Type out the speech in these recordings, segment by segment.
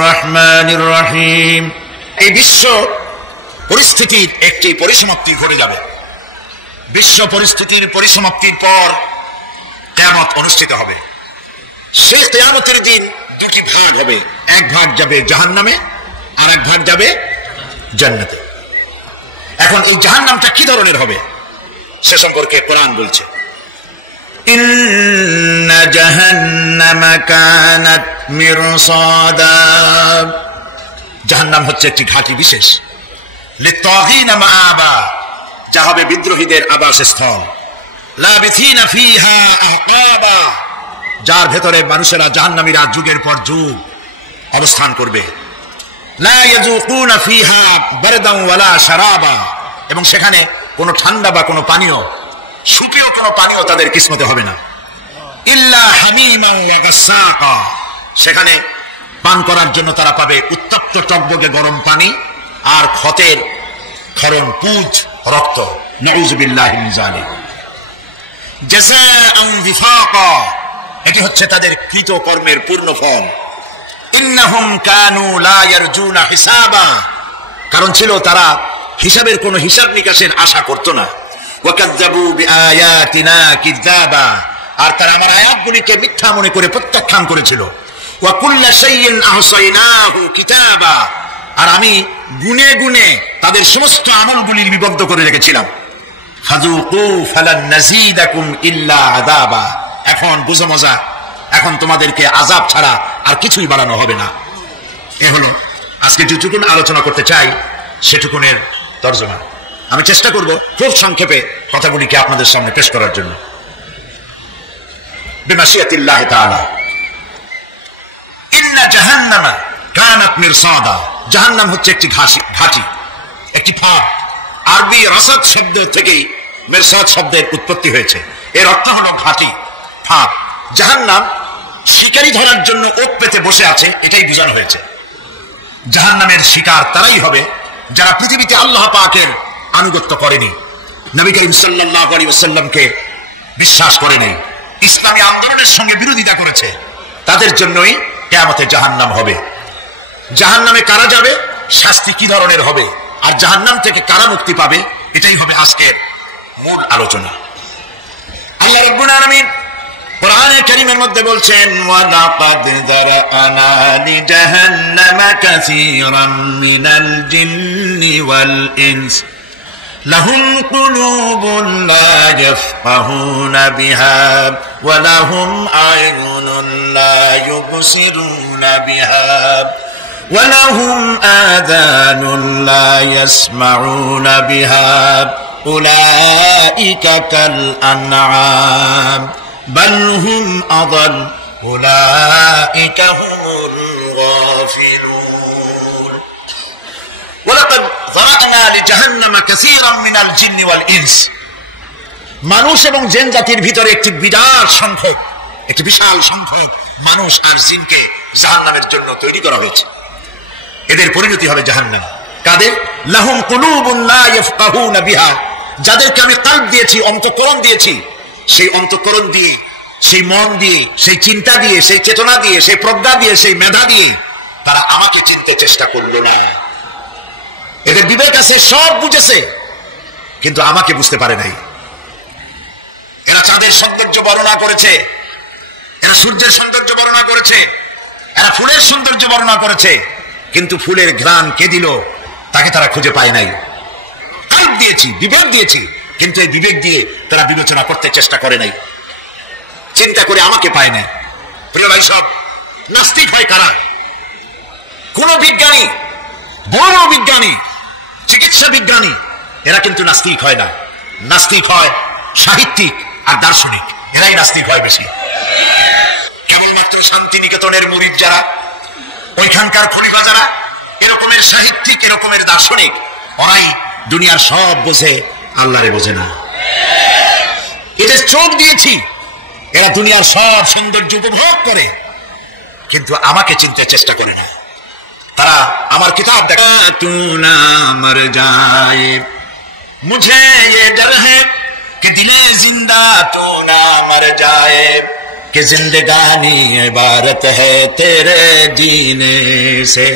রহমানির রহিম। এই বিশ্ব পরিস্থিতির একটি পরিসমাপ্তি ঘটে যাবে। বিশ্ব পরিস্থিতির পরিসমাপ্তির পর কিয়ামত অনুষ্ঠিত হবে। সেই কিয়ামতের দিন দুটি ভাগ হবে, এক ভাগ যাবে জাহান্নামে আর এক ভাগ যাবে জান্নাতে। এখন এই জাহান্নামটা কি ধরনের হবে সে সম্পর্কে কোরআন বলছে, ইন্না জাহান্নামা কানাত মিরসাদা। জাহান্নাম হচ্ছে একটি ঘাঁটি বিশেষ, লিত্তাগীনা মাআবা, যা হবে বিদ্রোহীদের আবাসস্থল, লাবিথিনা ফিহা আহকাবা, যার ভেতরে মানুষেরা জাহান্নামীরা যুগের পর যুগ অবস্থান করবে, লা ইয়াযুকুনা ফিহা বারদান ওয়ালা শারাবা, এবং সেখানে কোনো ঠান্ডা বা কোনো পানীয়, সুপেয় কোনো পানীয় তাদের কিসমতে হবে না, ইল্লা হামিমান ওয়া গাসসাকা, সেখানে পান করার জন্য তারা পাবে উত্তপ্ত টকবগে গরম পানি আর ক্ষতের ক্ষরণ পুঁজ রক্ত, নাউযু বিল্লাহি মিন যালিক। জাযাআন বিফাকা, এটি হচ্ছে তাদের কৃত কর্মের পূর্ণ ফল। ইন্নাহুম কানু লা ইয়ারজুনা হিসাবা, কারণ ছিল তারা হিসাবের কোনো হিসাব নিকাশের আশা করত না। ওয়া কাযযাবু বিআয়াতিনা কিযাবা, আর তারা আমার আয়াতগুলিকে মিথ্যা মনে করে প্রত্যাখ্যান করেছিল। ওয়া কুল্লা শাইইন আহসাইনাহু কিতাবা, আর আমি গুনে গুনে তাদের সমস্ত আমলগুলি লিপিবদ্ধ করে রেখেছিলাম। ফাযুকু ফালান নাযীদাকুম ইল্লা আযাবা, এখন বুঝো মজা, এখন তোমাদেরকে আযাব ছাড়া আর কিছুই বাড়ানো হবে না। এ হলো আজকে যেটুকুন আলোচনা করতে চাই সেটুকুনের তরজমা। আমি চেষ্টা করব খুব সংক্ষেপে কথাগুলিকে আপনাদের সামনে পেশ করার জন্য। বিমাশিয়াতিল্লাহি তাআলা। ইন্না জাহান্নামা কানাত মিরসাদা, জাহান্নাম হচ্ছে একটি ঘাঁটি, একটি ফাঁক। আরবি রাসাদ শব্দ থেকেই মিরসাদ শব্দের উৎপত্তি হয়েছে। এর অর্থ হলো ঘাঁটি, ফাঁক। জাহান্নাম শিকারী ধরার জন্য ওক পেতে বসে আছে, এটাই বোঝানো হয়েছে। জাহান্নামের শিকার তারাই হবে যারা পৃথিবীতে আল্লাহ পাকের আনুগত্য করেনি, নবী করিম সাল্লাল্লাহু আলাইহি ওয়াসাল্লামকে বিশ্বাস করেনি, ইসলামী আন্দোলনের সঙ্গে বিরোধিতা করেছে, তাদের জন্যই কিয়ামতে জাহান্নাম হবে। জাহান্নামে কারা যাবে, শাস্তি কি ধরনের হবে, আর জাহান্নাম থেকে কারা মুক্তি পাবে, এটাই হবে আজকের মূল আলোচনা। আল্লাহ রাব্বুল আলামিন কোরআনে কারীমের মধ্যে বলছেন, ওয়া লাকাদ যারানা লি জাহান্নামা কাসীরাম মিনাল জিন্নি ওয়াল ইনস লাহুম কুলুবুন লা ইয়াফকাহুনা বিহা ওয়া লাহুম আ'য়ুনুন লা ইউবসিরুনা বিহা ওয়া লাহুম আযানুন লা ইয়াসমাউনা বিহা উলাইকা কাল আনআম বাল হুম আযাল উলাইকা হুমুল গাফিলুন। ওয়ালাকাদ যারানা লিজাহান্নামা কাসীরাম মিনাল জিন্নি ওয়াল ইনস, মানুষ এবং জিন জাতির ভিতরে একটি বিরাট সংখ্যক, একটি বিশাল সংখ্যক মানুষ আর জিনকে জাহান্নামের জন্য তৈরি করা হয়েছে। এদের পরিণতি হবে জাহান্নাম। কাদের? লাহুম কুলুবুন লা ইয়াফকাহুনা বিহা, যাদেরকে আমি কলব দিয়েছি, অন্তঃকরণ দিয়েছি, সেই অন্তঃকরণ দিয়ে, সেই মন দিয়ে, সেই চিন্তা দিয়ে, সেই চেতনা দিয়ে, সেই প্রজ্ঞা দিয়ে, সেই মেধা দিয়ে তারা আমাকে চিনতে চেষ্টা করলো না। এদের বিবেক আছে, সব বুঝেছে, কিন্তু আমাকে বুঝতে পারে নাই। এরা চাঁদের সৌন্দর্য বর্ণনা করেছে, এরা সূর্যের সৌন্দর্য বর্ণনা করেছে, এরা ফুলের সৌন্দর্য বর্ণনা করেছে, কিন্তু ফুলের ঘ্রাণ কে দিল তাকে তারা খুঁজে পায় নাই। কলব দিয়েছি, বিবেক দিয়েছি, কিন্তু এই বিবেক দিয়ে তারা বিবেচনা করতে চেষ্টা করে নাই, চিন্তা করে আমাকে পায় না। প্রিয় ভাই, সব নাস্তিক হয় কারা? কোন বিজ্ঞানী, বড় বিজ্ঞানী, চিকিৎসা বিজ্ঞানী, এরা কিন্তু নাস্তিক হয় না। নাস্তিক হয় সাহিত্যিক আর দার্শনিক, এরাই নাস্তিক হয় বেশি। কেবলমাত্র শান্তিনিকেতনের মুরিদ যারা, ওইখানকার খলিফা যারা, এরকমের সাহিত্যিক, এরকমের দার্শনিক, ওরাই দুনিয়ার সব বোঝে, আল্লাহরে বোঝে না। এদের চোখ দিয়েছি, এরা দুনিয়ার সব সৌন্দর্য উপভোগ করে, কিন্তু আমাকে চিনতে চেষ্টা করে না। তারা আমার কিতাব দেখা তু না মর যায়, মুঝে ये डर है कि दिले जिंदा तो ना मर जाए, कि जिंदगानी इबारत है तेरे जीने से।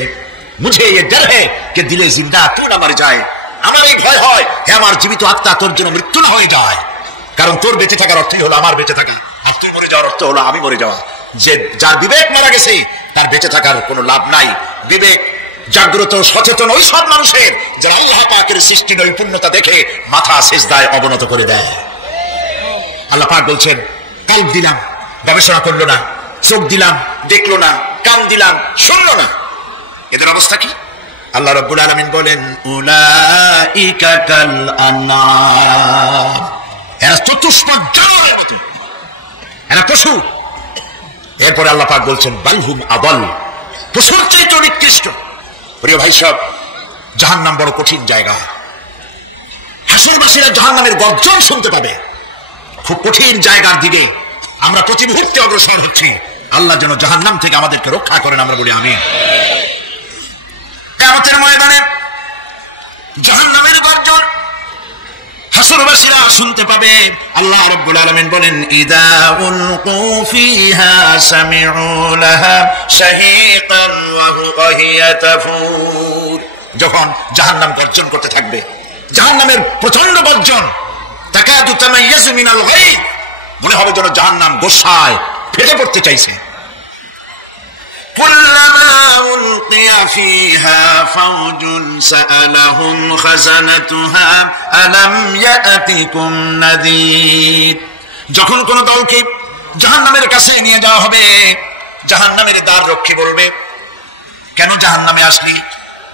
मुझे ये डर है कि दिले जिंदा तू ना मर जाए। আমার এই ভয় হয় হে আমার জীবিত আত্মা তোর জন্য মৃত্যু না হয়ে যায়। কারণ তোর বেঁচে থাকার অর্থই হলো আমার বেঁচে থাকা, আর তুই মরে যাওয়ার অর্থ হলো আমি মরে যাওয়া। যে যার বিবেক মারা গেছে তার বেঁচে থাকার কোনো লাভ নাই। বিবেক জাগ্রত সচেতন ওই সব মানুষের যারা আল্লাহ পাকের সৃষ্টি নৈপুণ্যতা দেখে মাথা সিজদায় অবনত করে দেয়। আল্লাহ পাক বলছেন কাল্ব দিলাম, গবেষণা করলো না, চোখ দিলাম, দেখলো না, কান দিলাম, শুনলো না, এদের অবস্থা কি? আল্লাহ রাব্বুল আলামিন বলেন উলাইকা কাল আনআম, এরা চতুষ্পদ গাধার মতো, এরা পশু। এরপরে আল্লাহ পাক বলছেন বালহুম আদাল, পশুর চাইতে নিকৃষ্ট। প্রিয় ভাই সব, জাহান্নাম বড় কঠিন জায়গা। হাসরবাসীরা জাহান্নামের গর্জন শুনতে পাবে। খুব কঠিন জায়গার দিকে আমরা প্রতি মুহূর্তে অগ্রসর হচ্ছি। আল্লাহ যেন জাহান্নাম থেকে আমাদেরকে রক্ষা করেন, আমরা বলি আমিন। কিয়ামতের ময়দানে জাহান্নামের গর্জন হাসরবাসীরা শুনতে পাবে। আল্লাহ রাব্বুল আলামিন বলেন ইদা উলকু ফিহা সামিউ লাহা শাহীকান ওয়া হিয়া তাফুর, যখন জাহান্নাম গর্জন করতে থাকবে, জাহান্নামের প্রচন্ড গর্জন, তাকাদু তামাইয়াজু মিনাল গায়ব, মনে হবে যেন জাহান্নাম গোসায় ফেটে পড়তে চাইছে। কুল্লামা উলকিয়া ফিহা ফাওজুন সাআলাহুম খাজানাতুহা আলাম ইয়াতিকুম নাযীর, যখন কোন দলকে জাহান্নামের কাছে নিয়ে যাওয়া হবে, জাহান্নামের দ্বাররক্ষী বলবে কেন জাহান্নামে আসলি?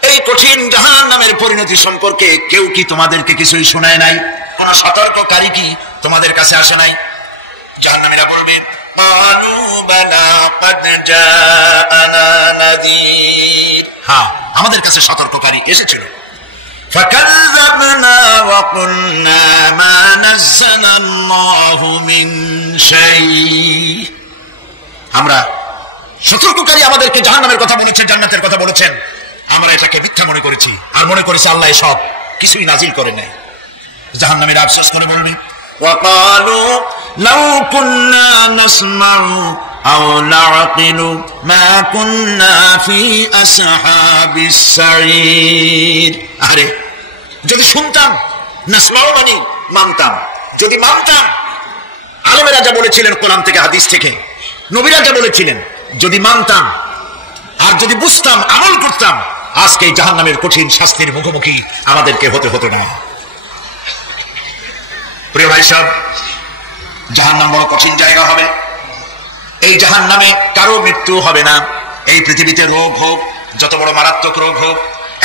এই কঠিন জাহান্নামের পরিণতি সম্পর্কে কেউ কি তোমাদেরকে কিছুই শোনায় নাই? কোন সতর্ককারী কি তোমাদের কাছে আসে নাই? জাহান্নামীরা বলবে ক্বালু বালা ক্বাদ জাআনা নাযীর, হ্যাঁ আমাদের কাছে সতর্ককারী এসেছিল। ফাকাযযাবনা ওয়া কুলনা মা নাযালাল্লাহু মিন শাই, আমরা সতর্ককারী আমাদেরকে জাহান্নামের কথা বলেছেন, জান্নাতের কথা বলেছেন, আমরা এটাকে মিথ্যা মনে করেছি আর মনে করেছি আল্লাহ সব কিছুই নাজিল করে নাই। জাহান্নামীরা আফসোস করে বলবে ওয়াকালু লাউ কুন্না নাসমাউ আও নাআকিলু মা কুন্না ফি আসহাবিস সাঈর, আরে যদি শুনতাম, নাসমাউ মানে মানতাম, যদি মানতাম, আলেমেরা যা বলেছিলেন কোরআন থেকে হাদিস থেকে, নবীরা যা বলেছিলেন, যদি মানতাম আর যদি বুঝতাম, আমল করতাম, আজকে জাহান্নামের কঠিন শাস্তির মুখোমুখি আমাদেরকে হতে হতো না। প্রিয় ভাই সব, জাহান্নাম বড় কঠিন জায়গা হবে। এই জাহান্নামে কারো মৃত্যু হবে না। এই পৃথিবীতে রোগ হোক, যত বড় মারাত্মক রোগ হোক,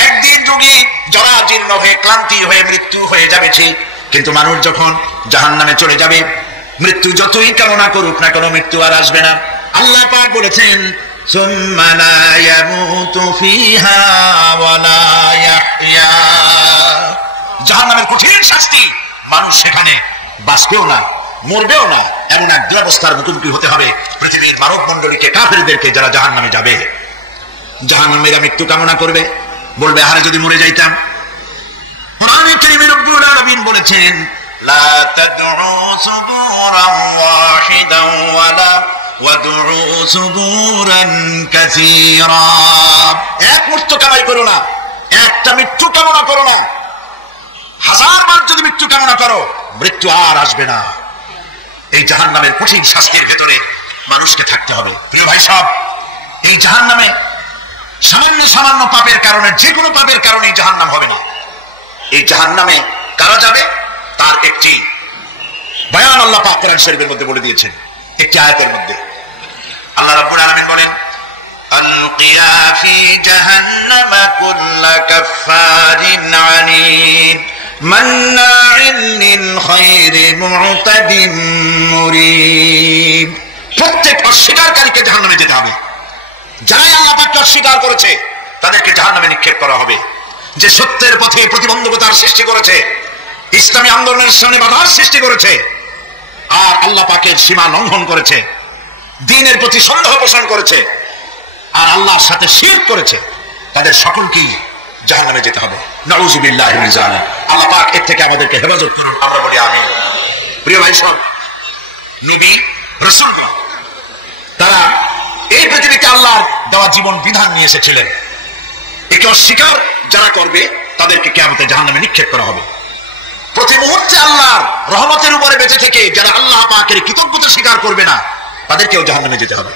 একদিন রোগী জরাজীর্ণ হয়ে ক্লান্তি হয়ে মৃত্যু হয়ে যাবে ঠিক, কিন্তু মানুষ যখন জাহান্নামে চলে যাবে, মৃত্যু যতই কামনা করুক না কেন, মৃত্যু আর আসবে না। আল্লাহ পাক বলেছেন সুম্মা লা ইয়ামুতু ফিহা ওয়া লা ইয়াহইয়া, জাহান্নামের কঠিন শাস্তি, মানুষ সেখানে বাঁচবেও না, মরবেও না, এমন এক দুরবস্থার মুখোমুখি হতে হবে পৃথিবীর মানব মণ্ডলীকে, কাফেরদেরকে, যারা জাহান্নামে যাবে। জাহান্নামীরা মৃত্যু কামনা করবে, বলবে আরে যদি মরে যাইতাম। কোরআনে কারীমে রব্বুল আলামিন বলেছেন লা তাদউ সুবুরান ওয়াহিদান ওয়ালা ওয়াদউ সুবুরান কাসীরা, এক মৃত্যু কামাই করো না, একটা মৃত্যু কামনা করো না, হাজারবার যদি মৃত্যু কামনা করো, মৃত্যু আর আসবে না। এই জাহান্নামের কঠিন শাস্তির ভেতরে মানুষকে থাকতে হবে। প্রিয় ভাই সব, এই জাহান্নামে সামান্য সামান্য পাপের কারণে, যে কোনো পাপের কারণে জাহান্নাম হবে না। এই জাহান্নামে কারা যাবে তার একটি বয়ান আল্লাহ পাক কোরআন শরীফের মধ্যে বলে দিয়েছেন, একটি আয়াতের মধ্যে। আল্লাহ রাব্বুল আলামিন বলেন আলকিয়া ফি জাহান্নামা কুল্লা কাফফারিন আনিদ মান্নাইন লিল খায়রি মু'তাদিন মুরিব, প্রত্যেক অস্বীকারীকে জাহান্নামে যেতে হবে। যারা আল্লাহ পাককে অস্বীকার করেছে তাদেরকে জাহান্নামে নিক্ষেপ করা হবে। যে সত্যের পথে প্রতিবন্ধকতার সৃষ্টি করেছে, ইসলামী আন্দোলনের সামনে বাধার সৃষ্টি করেছে, আর আল্লাহ পাকের সীমা লঙ্ঘন করেছে, দ্বীনের প্রতি সন্দেহ পোষণ করেছে, আর আল্লাহর সাথে শিরক করেছে, তাদের সকলকেই জাহান্নামে যেতে হবে। নাউযুবিল্লাহি মিন যালিক। আল্লাহ পাক এর থেকে আমাদেরকে হেফাজত করুন, আমরা বলি আমিন। প্রিয় ভাই সব, নবী রাসূলগণ তারা এই পৃথিবীতে আল্লাহর দেওয়া জীবন বিধান নিয়ে এসেছিলেন। একে অস্বীকার যারা করবে তাদেরকে কিয়ামতে জাহান্নামে নিক্ষেপ করা হবে। প্রতি মুহূর্তে আল্লাহর রহমতের উপরে বেঁচে থেকে যারা আল্লাহ পাকের কৃতজ্ঞতা স্বীকার করবে না তাদেরকেও জাহান্নামে যেতে হবে।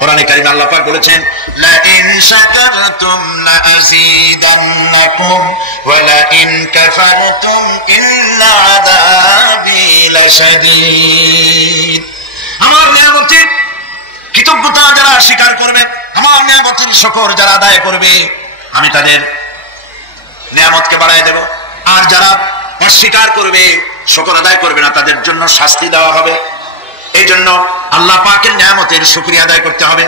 কোরআনে কারিমে আল্লাহ পাক বলেছেন, লা ইন শাকারতুম লা আযীদান্নাকুম ওয়া লা ইন কাফারতুম ইন্না আযাবি লাশাদীদ। আমার নিয়ামতের কৃতজ্ঞতা যারা স্বীকার করবে, আমার নিয়ামতের শুকর যারা আদায় করবে, আমি তাদের নিয়ামতকে বাড়ায় দেব। আর যারা অস্বীকার করবে, শুকর আদায় করবে না, তাদের জন্য শাস্তি দেওয়া হবে। এই জন্য আল্লাহ পাকের নিয়ামতের শুকরিয়া আদায় করতে হবে।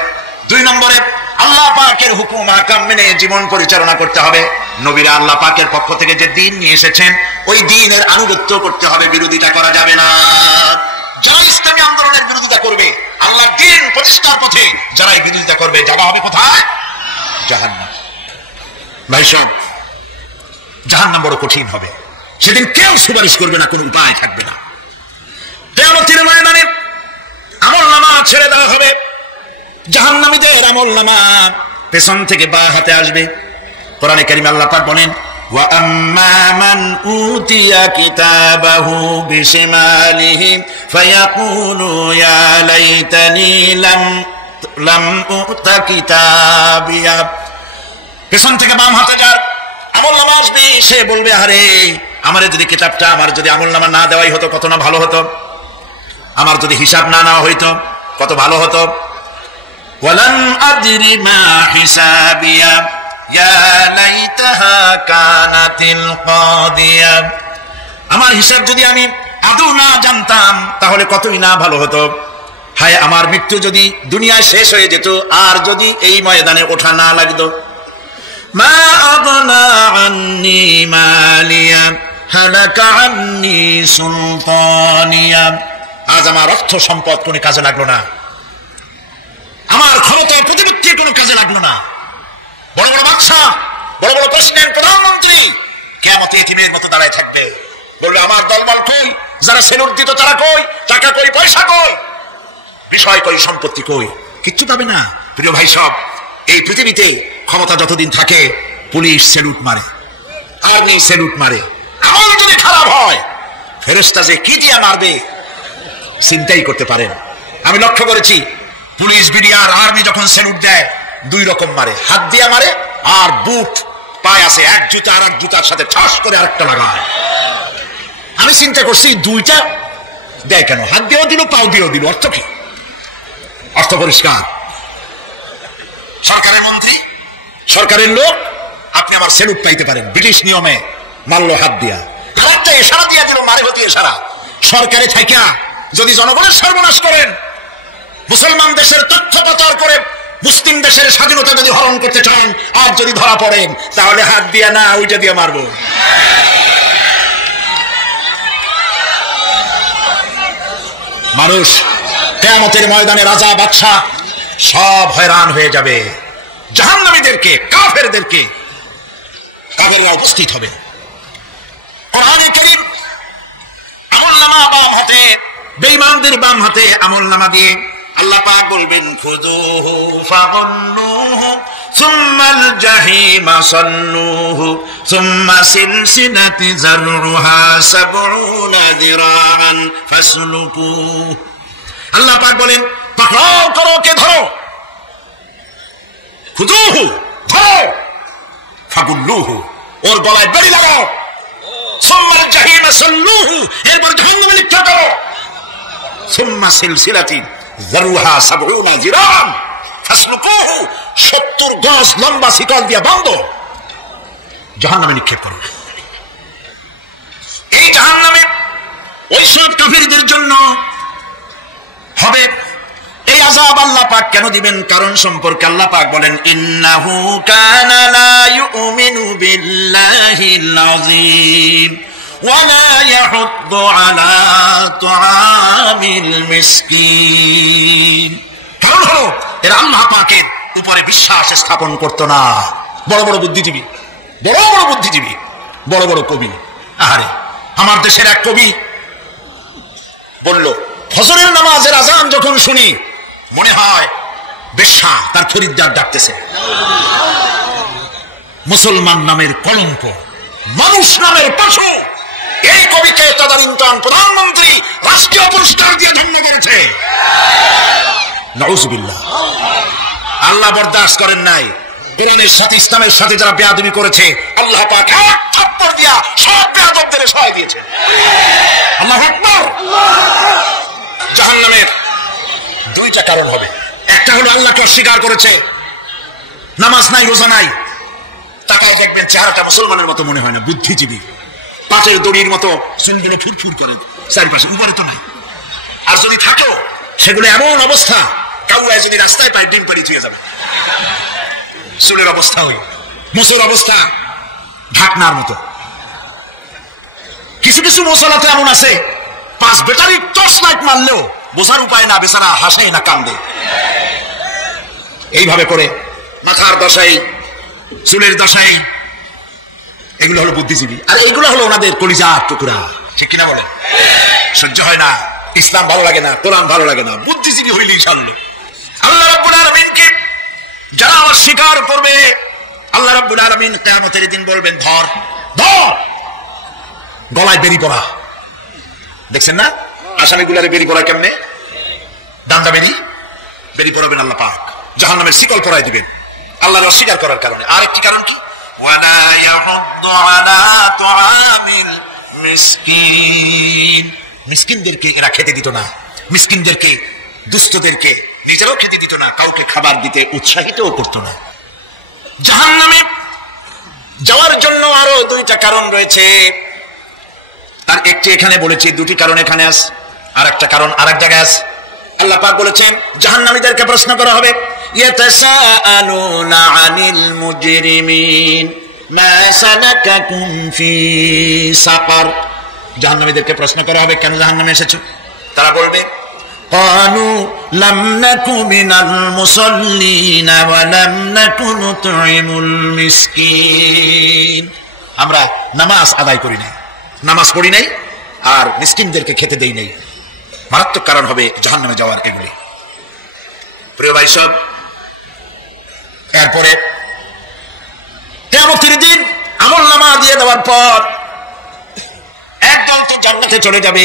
2 নম্বরে আল্লাহ পাকের হুকুম আহকাম মেনে জীবন পরিচালনা করতে হবে। নবীরা আল্লাহ পাকের পক্ষ থেকে যে দ্বীন নিয়ে এসেছেন ওই দ্বীনের আনুগত্য করতে হবে, বিরোধিতা করা যাবে না। যারা ইসলামী আন্দোলনের বিরোধিতা করবে, আল্লাহর দ্বীন প্রতিষ্ঠার পথে যারা বিরোধিতা করবে, যাওয়া হবে কোথায়? জাহান্নাম। ভাই সব, জাহান্নাম বড় কঠিন হবে। সেদিন কেউ সুপারিশ করবে না, কোনো উপায় থাকবে না। কিয়ামতের ময়দানে আমলনামা ছেড়ে দেওয়া হবে। জাহান্নামীদের আমলনামা পেছন থেকে বাঁ হাতে আসবে। কোরআনে কারিমে আল্লাহ পাক বলেন, ওয়া আম্মা মান উতিয়া কিতাবাহু বিশিমালিহি ফায়াকুলু ইয়া লাইতানি লাম উতা কিতাবিয়া। পেছন থেকে বাম হাতে যার আমলনামা আসবে, সে বলবে, আরে আমারে যদি কিতাবটা, আমার যদি আমলনামা না দেওয়াই হতো কত না ভালো হতো, আমার যদি হিসাব না নেওয়া হইতো কত ভালো হতো। ওয়ালান আদরি মা হিসাবিয়া ইয়া লাইতাহা কানাতিল কাদিয়া। আমার হিসাব যদি আমি আদৌ না জানতাম তাহলে কতই না ভালো হতো। হায়, আমার মৃত্যু যদি দুনিয়ায় শেষ হয়ে যেত আর যদি এই ময়দানে ওঠা না লাগতো। মা আগনা আন্নি মালিয়া হালাকা আন্নি সুলতানিয়া। আজ আমার অর্থ সম্পদ কোনো কাজে লাগলো না, আমার ক্ষমতার প্রতিপত্তির কোনো কাজে লাগলো না। বড় বড় বাদশা, বড় বড় প্রশ্নের প্রধানমন্ত্রী কিয়ামতে এতিমের মতো দাঁড়ায় থাকবে, বলবে আমার দলবল কই, যারা সেলুট দিত তারা কই, টাকা কই, পয়সা কই, বিষয় কই, সম্পত্তি কই, কিচ্ছু পাবে না। প্রিয় ভাই সব, এই পৃথিবীতে ক্ষমতা যতদিন থাকে পুলিশ সেলুট মারে, আর্মি সেলুট মারে। আমল যদি খারাপ হয় ফেরেশতা যে কি দিয়া মারবে চিন্তাই করতে পারেন। আমি লক্ষ্য করেছি, পুলিশ, বিডিআর, আর্মি যখন সেলুট দেয় 2 রকম মারে, হাত দিয়া মারে আর বুট পায় আছে, এক জুতা আর এক জুতার সাথে ঠাস করে আরেকটা লাগায়। আমি চিন্তা করছি 2টা দেয় কেন? হাত দিয়েও দিল, পাও দিয়েও দিল, অর্থ কি? অর্থ পরিষ্কার। সরকারের মন্ত্রী, সরকারের লোক, আপনি আমার সেলুট পাইতে পারেন, ব্রিটিশ নিয়মে মারলো হাত দিয়া, আরেকটা ইশারা দিয়া দিল, মারে হতে ইশারা। সরকারে থাইকা যদি জনগণের সর্বনাশ করেন, মুসলমান দেশের তথ্য পাচার করে মুসলিম দেশের স্বাধীনতা যদি হরণ করতে চান আর যদি ধরা পড়েন, তাহলে হাত দিয়া না, ওইটা দিয়ে মারবো। মানুষ কিয়ামতের ময়দানে রাজা বাদশা সব হয়রান হয়ে যাবে। জাহান্নামীদেরকে, কাফেরদেরকে, কাফেররা উপস্থিত হবে। কোরআনে কারীম আমলনামা বাম হাতে, বেঈমানদের বাম হাতে আমলনামা দিয়ে আল্লাহ পাক বলবেন, খুযুহু ফাগুল্লুহু সুম্মাল জাহিমা সাল্লুহু সুম্মা সিলসিলাতি যাররুহা ৭০ যিরাআন ফাসলুকুহু। আল্লাহ পাক বলেন, পাকড়াও করো, কে ধরো, খুযুহু ধরো, ফাগুল্লুহু ওর গলায় দড়ি লাগাও, সুম্মাল জাহিমা সাল্লুহু এরপর জাহান্নামে নিক্ষেপ করো, সুম্মা সিলসিলাতি যাররুহা ৭০ যিরাআন ফাসলুকুহু ৭০ গজ লম্বা শিকল দিয়ে বন্ধ জাহান্নামে নিক্ষেপ করো। এই জাহান্নামে ওই সব কাফিরদের জন্য হবে এই আযাব। আল্লাহ পাক কেন দিবেন? কারণ সম্পর্কে আল্লাহ পাক বলেন, ইন্নাহু কানা লা ইউমিনু বিল্লাহিল আযীম ওয়া লা ইয়াহুদ্দু আলা তুআমিল মিসকিন। কারণ হলো এরা আল্লাহ পাকের উপরে বিশ্বাস স্থাপন করতো না। বড় বড় বুদ্ধিজীবী, বড় বড় বুদ্ধিজীবী, বড় বড় কবি। আরে আমার দেশের এক কবি বলল, ফজরের নামাজের আযান যখন শুনি মনে হয় বেশ্যা তার খরিদ্দার ডাকতেছে। মুসলমান নামের কলঙ্ক, মানুষ নামের পশু। এই কবিকে তদানীন্তন প্রধানমন্ত্রী রাষ্ট্রীয় পুরস্কার দিয়ে ধন্য করেছে। নাউজুবিল্লাহ। আল্লাহ বরদাস্ত করেন নাই। কোরআনের সাথে ইসলামের সাথে যারা বেয়াদবি করেছে, আল্লাহ পাক এক থাপ্পড় দিয়া সব বেয়াদবদের সহায় দিয়েছে। আল্লাহু আকবার। জাহান্নামের দুইটা কারণ হবে। একটা হলো আল্লাহকে অস্বীকার করেছে, নামাজ নাই, রোজা নাই। তাকায় দেখবেন চেহারাটা মুসলমানের মতো মনে হয় না, বুদ্ধিজীবী, পাটের দড়ির মতো চুলগুলো ফুরফুর করে চারিপাশে, উপরে তো নাই। আর যদি থাকো সেগুলো এমন অবস্থা, কাউয়ায় যদি রাস্তায় পায় ডিম পাড়ি ছুঁয়ে যাবে। চুলের অবস্থা ওই, মুসুর অবস্থা ঢাকনার মতো। কিছু কিছু মশলাতে এমন আছে 5 ব্যাটারি টর্চ লাইট মারলেও বোঝার উপায় না, বেচারা হাসে না কান্দে। এইভাবে করে মাথার দশাই, চুলের দশাই, এগুলো হলো বুদ্ধিজীবী। আর এইগুলো হলো ওনাদের কলিজার টুকরা। ঠিক কিনা বলে? সহ্য হয় না, ইসলাম ভালো লাগে না, কোরআন ভালো লাগে না, বুদ্ধিজীবী হইলেই চললো। আল্লাহ রাব্বুল আলামিনকে যারা অস্বীকার করবে, আল্লাহ রাব্বুল আলামিন কিয়ামতের দিন বলবেন, ধর ধর, গলায় বেরি পড়া। দেখছেন না আসামিগুলারে বেরি পড়া কেমনে? ডান্ডা বেরি পড়াবেন আল্লাহ পাক, জাহান্নামের শিকল পরায় দিবেন আল্লাহর অস্বীকার করার কারণে। আরেকটি কারণ কি? ওয়ালা ইয়াহুদ্দু আলা তুআমিল মিসকিন। মিসকিনদেরকে এরা খেতে দিত না, মিসকিনদেরকে, দুস্থদেরকে নিজেরাও খেতে দিত না, কাউকে খাবার দিতে উৎসাহিতও করত না। জাহান্নামে যাওয়ার জন্য আরো 2টা কারণ রয়েছে। তার একটি এখানে বলেছি, 2টি কারণ এখানে আছে, আর একটা কারণ আরেক জায়গায় আছে। আল্লাহ পাক বলেছেন জাহান্নামীদেরকে প্রশ্ন করা হবে, ইয়াতাসাআলুনা আনিল মুজরিমিন মা সালাকাকুম ফি সাকার। জাহান্নামীদেরকে প্রশ্ন করা হবে, কেন জাহান্নামে এসেছো? তারা বলবে, ক্বালু লাম নাকু মিনাল মুসাল্লিনা ওয়া লাম নাকু নুতঈমুল মিসকিন। আমরা নামাজ আদায় করি নাই, নামাজ পড়ি নাই, আর মিসকিনদেরকে খেতে দেই নাই। মারাত্মক কারণ হবে জাহান্নামে যাওয়ার এগুলি। প্রিয় ভাই সব, এরপরে কিয়ামতের দিন আমলনামা দিয়ে দেওয়ার পর একদল তো জান্নাতে চলে যাবে,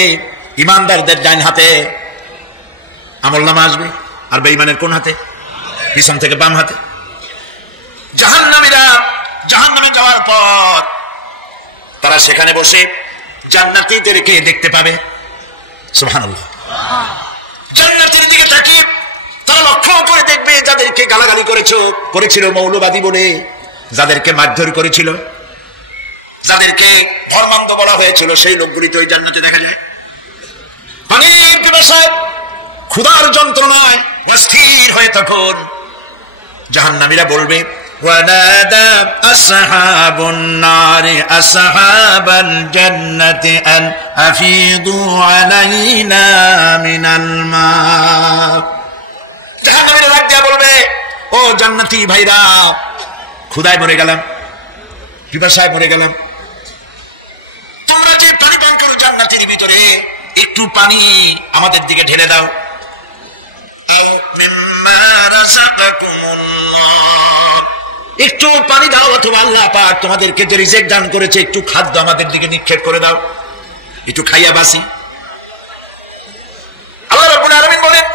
ইমানদারদের ডান হাতে আমলনামা আসবে, আর বেঈমানের কোন হাতে? পিছন থেকে বাম হাতে। জাহান্নামীরা জাহান্নামে যাওয়ার পর তারা সেখানে বসে জান্নাতীদেরকে দেখতে পাবে। সুবহানাল্লাহ। জান্নাতের দিকে তাকিয়ে তারা লক্ষ্য করে দেখবে যাদেরকে গালাগালি করেছিল মৌলবাদী বলে, যাদেরকে মারধর করেছিল, যাদেরকে ধর্মান্ত করা হয়েছিল, সেই লোকগুলি তো ওই জান্নাতে দেখা যায়। পানির পিপাসায়, ক্ষুধার যন্ত্রণায় অস্থির হয়ে তখন জাহান্নামীরা বলবে, ওয়ানাদা আসহাবুন নারি আসহাবাল জান্নাতি আন আফিদু আলাইনা মিনাল মা। জাহান্নামীরা ডাক দিয়া বলবে, ও জান্নাতি ভাইরা, ক্ষুধায় মরে গেলাম, পিপাসায় মরে গেলাম, তোমরা যে পানি পান করো জান্নাতের ভিতরে, একটু পানি আমাদের দিকে ঢেলে দাও। একটু পানি দাও, অথবা আল্লাহ পাক তোমাদেরকে যে রিজিক দান করেছে একটু খাদ্য আমাদের দিকে নিক্ষেপ করে দাও, একটু খাইয়া বাসি। আল্লাহ রাব্বুল আলামিন বলেন,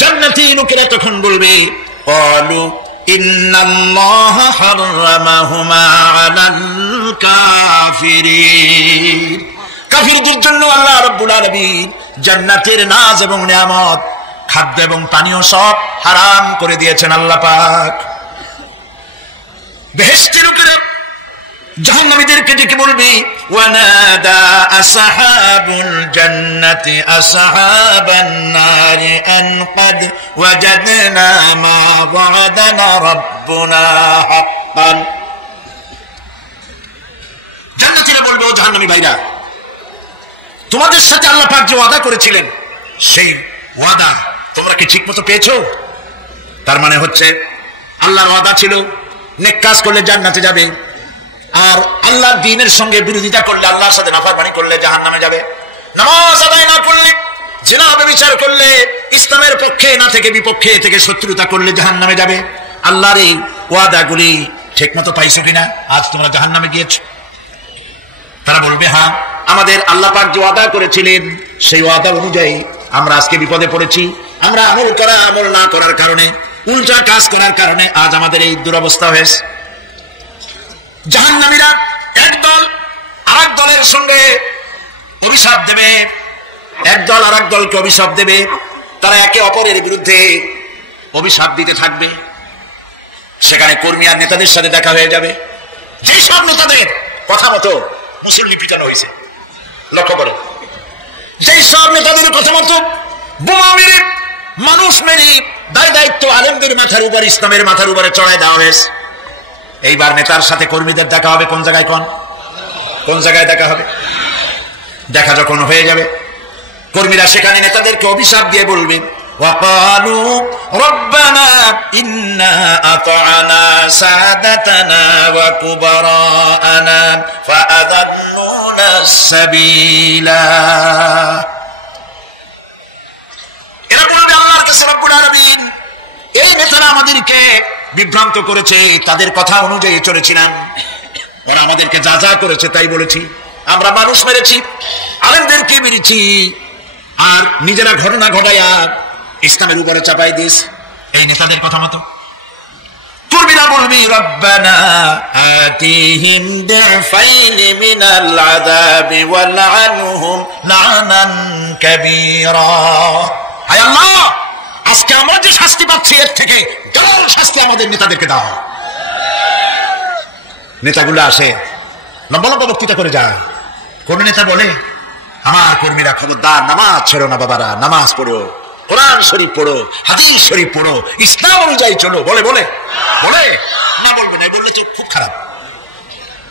জান্নাতি লোকেরা তখন বলবে, ক্বালু ইন্নাল্লাহা হাররামাহুমা আলাল কাফিরিন। কাফিরদের জন্য আল্লাহ রাব্বুল আলামিন জান্নাতের নাজ এবং নিয়ামত, খাদ্য এবং পানীয় সব হারাম করে দিয়েছেন আল্লাহ পাক। বেহেশতের লোকেরা জাহান্নামীদেরকে ডেকে বলবে, ওয়ানাদা আসহাবুল জান্নাতি আসহাবান নারি আন ক্বাদ ওয়াজাদনা মা ওয়া'দানা রাব্বুনা হাক্কান। জান্নাতীরা বলবে, ও জাহান্নামী ভাইরা, তোমাদের সাথে আল্লাহ পাক যে ওয়াদা করেছিলেন সেই ওয়াদা তোমরা কি ঠিকমতো পেয়েছো? তার মানে হচ্ছে আল্লাহর ওয়াদা ছিল নেক কাজ করলে জান্নাতে যাবে, আর আল্লাহর দ্বীনের সঙ্গে বিরোধিতা করলে, আল্লাহর সাথে নাফরমানি করলে জাহান্নামে যাবে। নামাজ আদায় না করলে, জিনা ব্যভিচার করলে ইসলামের পক্ষে না থেকে বিপক্ষে থেকে শত্রুতা করলে জাহান্নামে যাবে। আল্লাহর এই ওয়াদাগুলি ঠিক মতো পাইছো কিনা? আজ তোমরা জাহান্নামে গিয়েছো। তারা বলবে হ্যাঁ, আমাদের আল্লাহ পাক যে ওয়াদা করেছিলেন সেই ওয়াদা অনুযায়ী আমরা আজকে বিপদে পড়েছি। আমরা আমল করা আমল না করার কারণে, উল্টা কাজ করার কারণে আজ আমাদের এই দুরবস্থা হয়েছে। জাহান্নামীরা একদল আরেক দলের সঙ্গে অভিশাপ দেবে, একদল আরেক দলকে অভিশাপ দেবে। তারা একে অপরের বিরুদ্ধে অভিশাপ দিতে থাকবে। সেখানে কর্মী আর নেতাদের সাথে দেখা হয়ে যাবে। যেই সব নেতাদের কথা মতো মুসল্লি পিটানো হয়েছে, লক্ষ্য করে, যেই সব নেতাদের কথা মতো বোমা মেরে, মানুষ মেরে দায় দায়িত্ব আলেমদের মাথার উপর, ইসলামের মাথার উপরে চড়াই দেওয়া হয়েছে। এইবার নেতার সাথে কর্মীদের দেখা হবে কোন জায়গায়? কোন জায়গায় দেখা হবে? দেখা যখন হয়ে যাবে, কর্মীরা সেখানে নেতাদেরকে অভিশাপ দিয়ে বলবে وقالوا ربنا إنا أطعنا سادتنا وكبراءنا فأضلونا السبيلا। এরপর আল্লাহর কাছে রব্বুল আলামিন, এই নেতারা আমাদেরকে বিভ্রান্ত করেছে, তাদের কথা অনুযায়ী চলেছিলাম, ওরা আমাদেরকে যা যা করেছে তাই বলেছি, আমরা মানুষ মেরেছি, আলেমদেরকে মেরেছি, আর নিজেরা ঘটনা ঘটাইয়া ইসলামের উপরে চাপাই দিস। এই নেতাদের কথা মতো কর্মীরা বলবি রব্বানা আতিহিম দিফাইনি মিনাল আযাবি ওয়ালআনহুম লানান কাবীরা। হায় আল্লাহ, আজকে আমরা যে শাস্তি পাচ্ছি এর থেকে ডাবল শাস্তি আমাদের নেতাদেরকে দাও। নেতাগুলো আসে লম্বা লম্বা বক্তৃতা করে যায়। কোন নেতা বলে আমার কর্মীরা খবরদার, নামাজ ছেড়ো না বাবারা, নামাজ পড়ো, কোরআন শরীফ পড়ো, হাদিস শরীফ পড়ো, ইসলাম অনুযায়ী চলো। বলে বলে বলে না, বলবে না, বললে তো খুব খারাপ,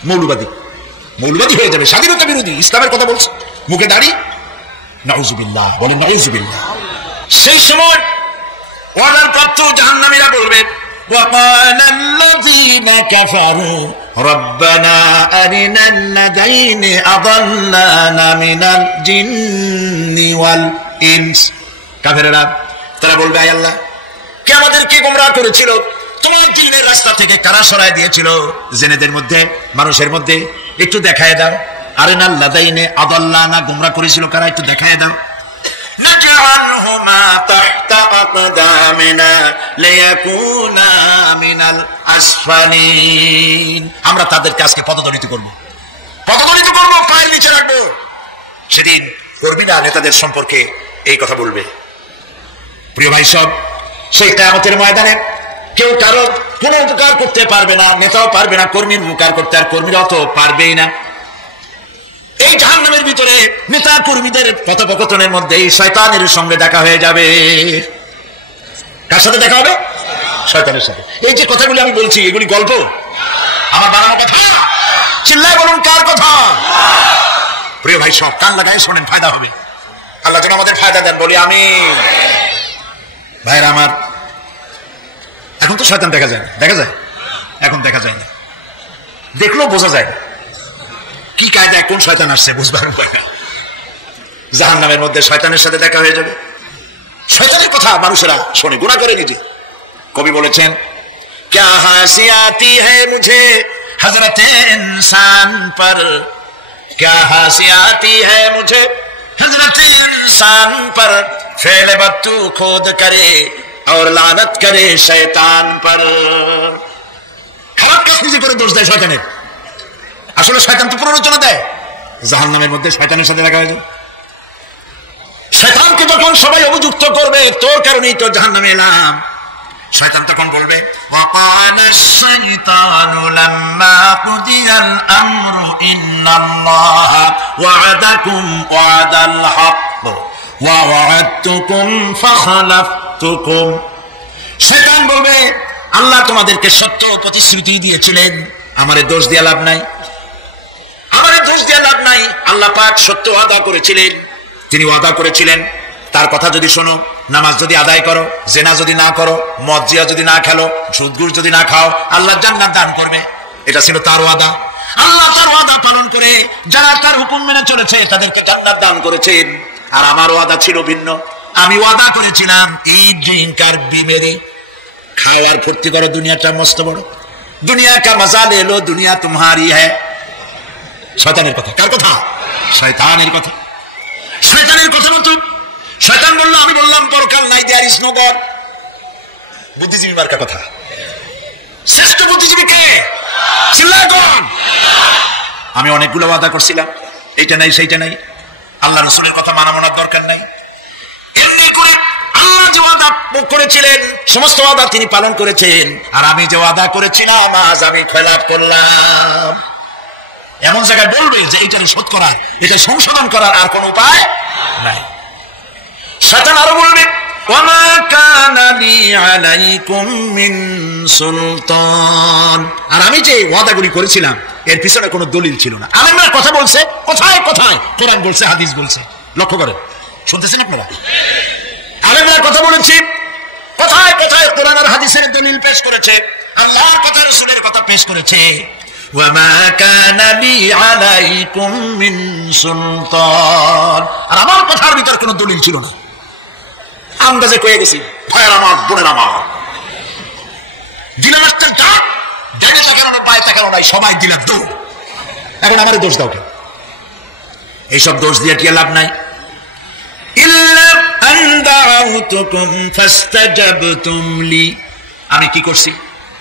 মৌলবাদী মৌলবাদী হয়ে যাবে, স্বাধীনতা বিরোধী, ইসলামের কথা বলছে, মুখে দাড়ি, নাউজুবিল্লাহ, বলে নাউজুবিল্লাহ। সেই সময় ওয়াদার প্রাপ্ত জাহান্নামীরা বলবে وقال الذين كفروا ربنا أرنا الذين أضلانا من الجن والإنس। কাফেররা তারা বলবে আয় আল্লাহ, কে আমাদেরকে গোমরাহ করেছিল, তোমার দ্বীনের রাস্তা থেকে কারা সরায় দিয়েছিল, জেনেদের মধ্যে, মানুষের মধ্যে একটু দেখায় দাও। আরিনাল লাযাইনে আদাল্লানা, গোমরাহ করেছিল কারা, একটু দেখায় দাও। নাজআলহুমা তাহতা আকদামিনা লিয়াকুনা মিনাল আসফালিন। আমরা তাদেরকে আজকে পদদলিত করব, পদদলিত করব, পায়ের নিচে রাখবো। সেদিন কর্মীরা নেতাদের সম্পর্কে এই কথা বলবে। প্রিয় ভাই সব, সেই কিয়ামতের ময়দানে কেউ কারো কোনো উপকার করতে পারবে না, নেতাও পারবে না কর্মীর উপকার করতে, আর কর্মীরাও তো পারবেই না। এই জাহান্নামের ভিতরে নেতা কর্মীদের কথোপকথনের মধ্যে এই শয়তানের সঙ্গে দেখা হয়ে যাবে। কার সাথে দেখা হবে? শয়তানের সাথে। এই যে কথাগুলি আমি বলছি, এগুলি গল্প, আমার বানানো কথা। চিল্লায় বলুন কার কথা? প্রিয় ভাই সব, কান লাগাই শোনেন, ফায়দা হবে। আল্লাহ যেন আমাদের ফায়দা দেন, বলি আমিন। ভাইরা আমার, এখন তো শয়তান দেখা যায় না, দেখা যায়? এখন দেখা যায় না, দেখলেও বোঝা যায় না কি কায়দায় কোন শয়তান আসছে, বুঝবার উপায় না। জাহান্নামের মধ্যে শয়তানের সাথে দেখা হয়ে যাবে। শয়তানের কথা মানুষেরা শোনে, গুনাহ করে নিজে। কবি বলেছেন क्या हंसी आती है मुझे हजरत इंसान पर, क्या हंसी आती है मुझे हजरत इंसान पर, फेल बत्तू खोद करे और लानत करे शैतान पर। খারাপ কাজ নিজে করে দোষ দেয় শয়তানের। আসলে শয়তান তো প্ররোচনা দেয়। জাহান্নামের মধ্যে শয়তানের সাথে দেখা হয়ে যায়। শয়তানকে যখন সবাই অভিযুক্ত করবে, তোর কারণেই তো জাহান্নামে এলাম, শয়তান তখন বলবে وقال الشيطان لما قضي الأمر إن الله وعدكم وعد الحق ووعدتكم فخلفتكم। শয়তান বলবে আল্লাহ তোমাদেরকে সত্য প্রতিশ্রুতি দিয়েছিলেন, আমারে দোষ দিয়ে লাভ নাই, আমারে দোষ দিয়ে লাভ নাই। আল্লাহ পাক সত্য ওয়াদা করেছিলেন, তিনি ওয়াদা করেছিলেন তার কথা যদি শোনো, নামাজ যদি আদায় করো, জেনা যদি না করো, মদ জিয়া যদি না খেলো, সুদ ঘুষ যদি না খাও, আল্লাহ জান্নাত দান করবে। এটা ছিল তার ওয়াদা। আল্লাহ তার ওয়াদা পালন করে যারা তার হুকুম মেনে চলেছে তাদেরকে জান্নাত দান করেছেন। আর আমার ওয়াদা ছিল ভিন্ন। আমি ওয়াদা করেছিলাম এই ড্রিঙ্ক আর বিমেরে খাওয়ার ফুর্তি করো, দুনিয়াটা মস্ত বড়, দুনিয়া কা মজা লে লো, দুনিয়া তোমারি হ্যাঁ। শয়তানের কথা। কার কথা? শয়তানের কথা। শয়তানের কথা মতো শয়তান বললো, আমি বললাম পরকাল নাই, দেয়ার ইজ নো গড। বুদ্ধিজীবী মার্কা কথা। শ্রেষ্ঠ বুদ্ধিজীবী কে? আমি অনেকগুলো ওয়াদা করছিলাম, এইটা নাই সেইটা নাই, আল্লাহ রাসূলের কথা মানা মানার দরকার নাই। এমনি করে আল্লাহ যে ওয়াদা করেছিলেন সমস্ত ওয়াদা তিনি পালন করেছেন, আর আমি যে ওয়াদা করেছিলাম আজ আমি খেলাপ করলাম। এমন জায়গায় বলবে যে এইটারে শোধ করার, এটা সংশোধন করার আর কোন উপায় নাই। শয়তান আরো বলবে, ওয়ামা কানা লি আলাইকুম মিন সুলতান, আর আমি যে ওয়াদাগুলি করেছিলাম এর পিছনে কোনো দলিল ছিল না। আলেমরা কথা বলছে, কোথায় কোথায় কোরআন বলছে, হাদিস বলছে, লক্ষ্য করেন, শুনতেছেন আপনারা? আলেমরা কথা বলেছে, কোথায় কোথায় কোরআন আর হাদিসের দলিল পেশ করেছে, আল্লাহর কথা রাসূলের কথা পেশ করেছে। ওয়ামা কানা লি আলাইকুম মিন সুলতান, আর আমার কথার ভিতর কোনো দলিল ছিল না। আন্দাজে কয়ে গেছি, ভাইয়ের আমার, বোনের আমার, দিলাম একটা ডাক, ডেকে তাকানো পায়ে তাকানো নাই, সবাই দিলাম দৌড়। এখন আমারে দোষ দাও কেন? এইসব দোষ দিয়ে কি লাভ নাই। ইল্লা আন দাউতুকুম ফাস্তাজাবতুম লি, আমি কি করছি?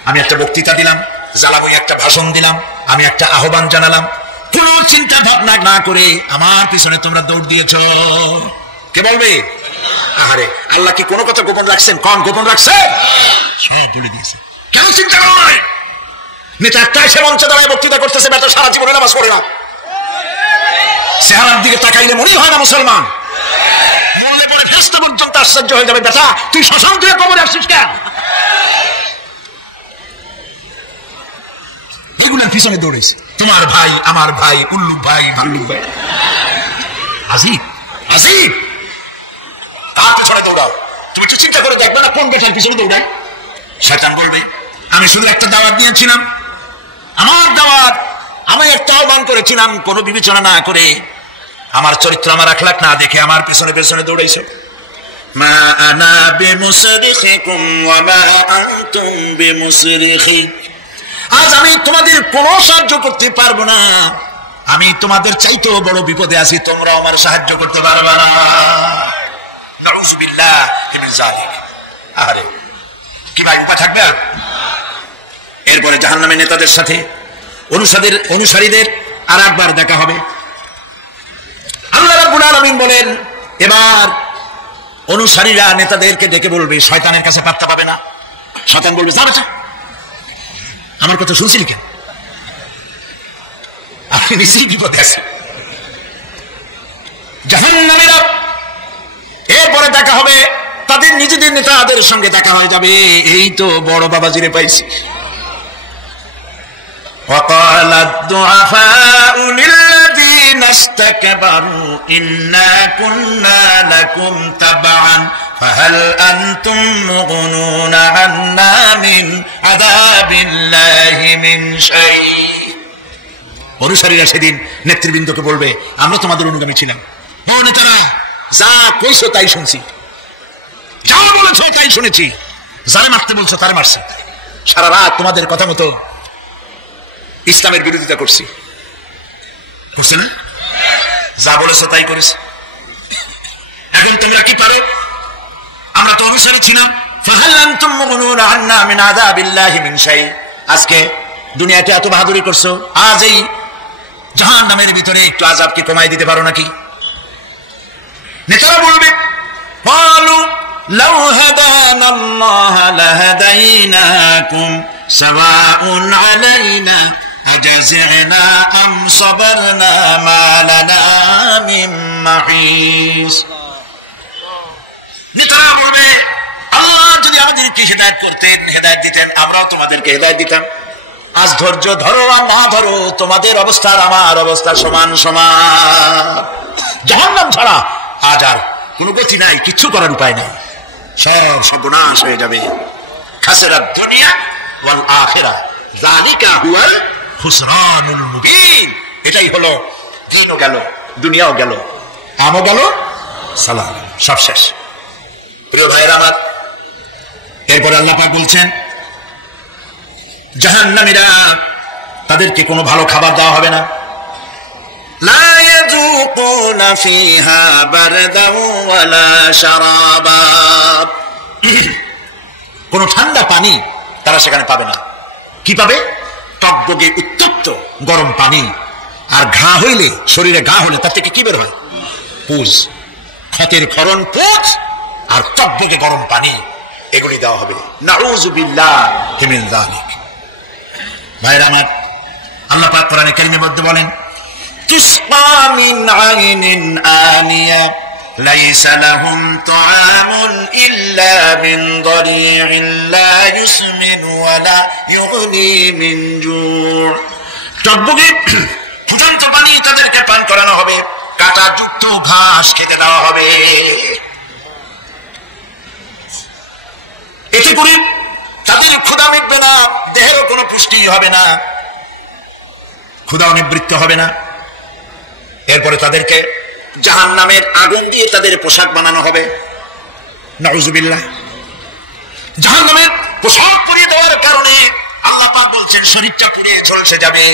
আমি একটা বক্তৃতা দিলাম, জ্বালাবই একটা ভাষণ দিলাম, আমি একটা আহ্বান জানালাম, কোন চিন্তা ভাবনা না করে আমার পিছনে তোমরা দৌড় দিয়েছ। কে বলবে? আরে আল্লাহ কি কোনো কথা গোপন রাখছেন? কোন গোপন রাখছে? সব বলে দিয়েছে। কেন চিন্তা করো না? নেতা একটা এসে মঞ্চে দাঁড়ায় বক্তৃতা করতেছে, বেটা সারা জীবনে নামাজ পড়ে না, চেহারার দিকে তাকাইলে মনেই হয় না মুসলমান, মনে পড়ে ফেরেশতা পর্যন্ত আশ্চর্য হয়ে যাবে, বেটা তুই শ্মশান থেকে কবরে আসছিস কেন? এগুলোর পিছনে দৌড়েছে তোমার ভাই, আমার ভাই, উল্লুক ভাই, ভাল্লুক ভাই। আজিব আজিব, তার পিছনে দৌড়াও। তুমি একটু চিন্তা করে দেখবে না কোন বেটার পিছনে দৌড়ায়? শয়তান বলবে, আমি শুধু একটা দাওয়াত দিয়েছিলাম, আমার দাওয়াত, আমি একটা আহ্বান করেছিলাম, কোনো বিবেচনা না করে, আমার চরিত্র, আমার আখলাক না দেখে আমার পিছনে পিছনে দৌড়াইছো। মা আনা বিমুসরিখিকুম ওয়া মা আনতুম বিমুসরিখি, আজ আমি তোমাদের কোনো সাহায্য করতে পারবো না, আমি তোমাদের চাইতেও বড় বিপদে আছি, তোমরা আমার সাহায্য করতে পারবে না। নাউযুবিল্লাহ মিন যালিক। আরে কি ভাই উপায় থাকবে? এরপরে জাহান্নামের নেতাদের সাথে অনুসারীদের আর একবার দেখা হবে। আল্লাহ রাব্বুল আলামিন বলেন, এবার অনুসারীরা নেতাদেরকে ডেকে বলবে, শয়তানের কাছে পাত্তা পাবে না। শয়তান বলবে, যা বেটা, আমার কথা শুনছিলি কেন? আপনি নিশ্চয়ই বিপদে আছেন। জাহান্নামীরা এরপরে দেখা হবে, তাদের নিজেদের নেতাদের সঙ্গে দেখা হয়ে যাবে, এই তো বড় বাবাজিরে পাইছি। وقال الضعفاء للذين استكبروا إنا كنا لكم تبعا فهل أنتم مغنون عنا من عذاب الله من شيء। অনুসারীরা সেদিন নেতৃবৃন্দকে বলবে, আমরা তোমাদের অনুগামী ছিলাম, ও নেতারা যা কইছো তাই শুনছি, যা বলেছো তাই শুনেছি, যারে মারতে বলছো তারে মারছি, সারা রাত তোমাদের কথা মতো ইসলামের বিরোধিতা করছি, করছে না? যা বলেছো তাই করেছি। এখন তোমরা কি পারো? আমরা তো অনুসারী ছিলাম। ফাহাল আনতুম মুগনুনা আন্না মিন আযাবিল্লাহি মিন শাই, আজকে দুনিয়াতে এত বাহাদুরি করছো, আজ এই জাহান্নামের ভিতরে একটু আযাব কি কমাই দিতে পারো নাকি? নেতারা বলবে, ক্বালু লাউ হাদানাল্লাহু লাহাদাইনাকুম সাওয়াউন আলাইনা আজাযনা আম সাবারনা মা লানা মিন মাহিস। নেতারা বলবে, আল্লাহ যদি আমাদেরকে হিদায়াত করতেন, হিদায়াত দিতেন, আমরাও তোমাদেরকে হিদায়াত দিতাম। আজ ধৈর্য ধরো আর না ধরো, তোমাদের অবস্থা আর আমার অবস্থা সমান সমান। জাহান্নাম ছাড়া আজ আর কোনো গতি নাই, কিচ্ছু করার উপায় নেই, সব সর্বনাশ হয়ে যাবে। খাসিরাত দুনিয়া ওয়াল আখিরা যালিকা হুয়াল খুসরানুল মুবিন। এটাই হলো, দিনও গেল, দুনিয়াও গেল, আমও গেল, সালাম, সব শেষ। প্রিয় ভাইরা আমার, এরপরে আল্লাহ পাক বলছেন জাহান্নামীরা তাদেরকে কোনো ভালো খাবার দেওয়া হবে না। লা ইয়াযুকুনা ফিহা বারদাও ওয়ালা শারাবা, কোন ঠান্ডা পানি তারা সেখানে পাবে না। কি পাবে? টকবগে উত্তপ্ত গরম পানি। আর ঘা হইলে, শরীরে ঘা হলে তার থেকে কি বের হয়? পুজ, ক্ষতের ক্ষরণ পুজ আর টকবগে গরম পানি, এগুলি দেওয়া হবে। নাউযু বিল্লাহি মিন যালিক। ভাইরা আমার, আল্লাহ পাক কোরআনে কারীমের মধ্যে বলেন তুসকা মিন আইনিন আনিয়া লাইসা লাহুম তুআমুন ইল্লা মিন দারি'in লা ইউসমিনু ওয়া লা ইউগনি মিন জু'। টকবগে ফুটন্ত পানি তাদেরকে পান করানো হবে, কাঁটাযুক্ত ঘাস খেতে দেওয়া হবে। এতে করে তাদের ক্ষুধা মিটবে না, দেহেরও কোনো পুষ্টি হবে না, ক্ষুধা নিবৃত্ত হবে না। এরপরে তাদেরকে জাহান্নামের আগুন দিয়ে তাদের পোশাক বানানো হবে। নাউযুবিল্লাহ। জাহান্নামের পোশাক পরিয়ে দেওয়ার কারণে আল্লাহ পাক বলছেন শরীরটা পুড়িয়ে ঝলসে যাবে।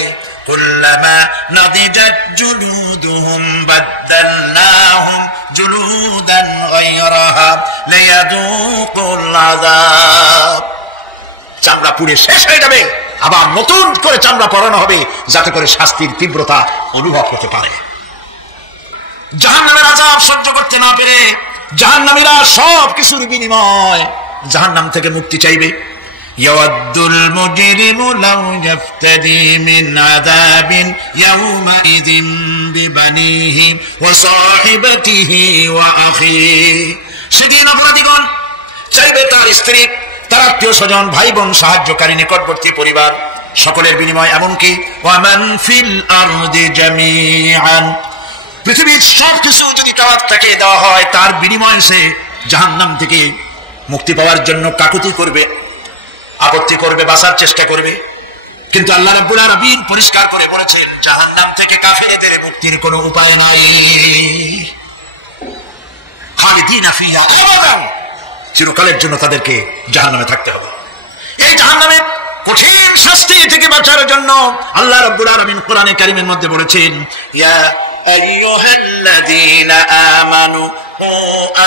কুল্লামা নাদিজাত জুলুদুহুম বাদদালনাহুম জুলুদান গায়রাহা লিয়াযুকুল আযাব। চামড়া পুড়ে শেষ হয়ে যাবে, আবার নতুন করে চামড়া পরানো হবে যাতে করে শাস্তির তীব্রতা অনুভব করতে পারে। জাহান্নামের আযাব সহ্য করতে না পেরে জাহান্নামীরা সব কিছুর বিনিময় জাহান্নাম থেকে মুক্তি চাইবে। ইয়াওয়াদ্দুল মুজরিমু লাউ ইয়াফতাদি মিন আযাবিন ইয়াওমাইযিন বিবানিহি ওয়া সাহিবাতিহি ওয়া আখিহি। সেদিন অপরাধীগণ চাইবে তার স্ত্রী, তার আত্মীয় স্বজন, ভাই বোন, সাহায্যকারী, নিকটবর্তী পরিবার সকলের বিনিময়, এমনকি ওয়ামান ফিল আরদি জামিআন, পৃথিবীর সব কিছু যদি তার তাকে দেওয়া হয় তার বিনিময়ে সে জাহান্নাম থেকে মুক্তি পাওয়ার জন্য কাকুতি করবে, আপত্তি করবে, বাঁচার চেষ্টা করবে। কিন্তু আল্লাহ রাব্বুল আলামিন পরিষ্কার করে বলেছেন জাহান্নাম থেকে কাফেরদের মুক্তির কোনো উপায় নাই। খালিদিনা ফিহা আবাদান, চিরকালের জন্য তাদেরকে জাহান্নামে থাকতে হবে। এই জাহান্নামের কঠিন শাস্তি থেকে বাঁচার জন্য আল্লাহ রাব্বুল আলামিন কোরআনে কারীমের মধ্যে বলেছেন ইয়া আইয়ুহাল্লাযীনা আমানু কু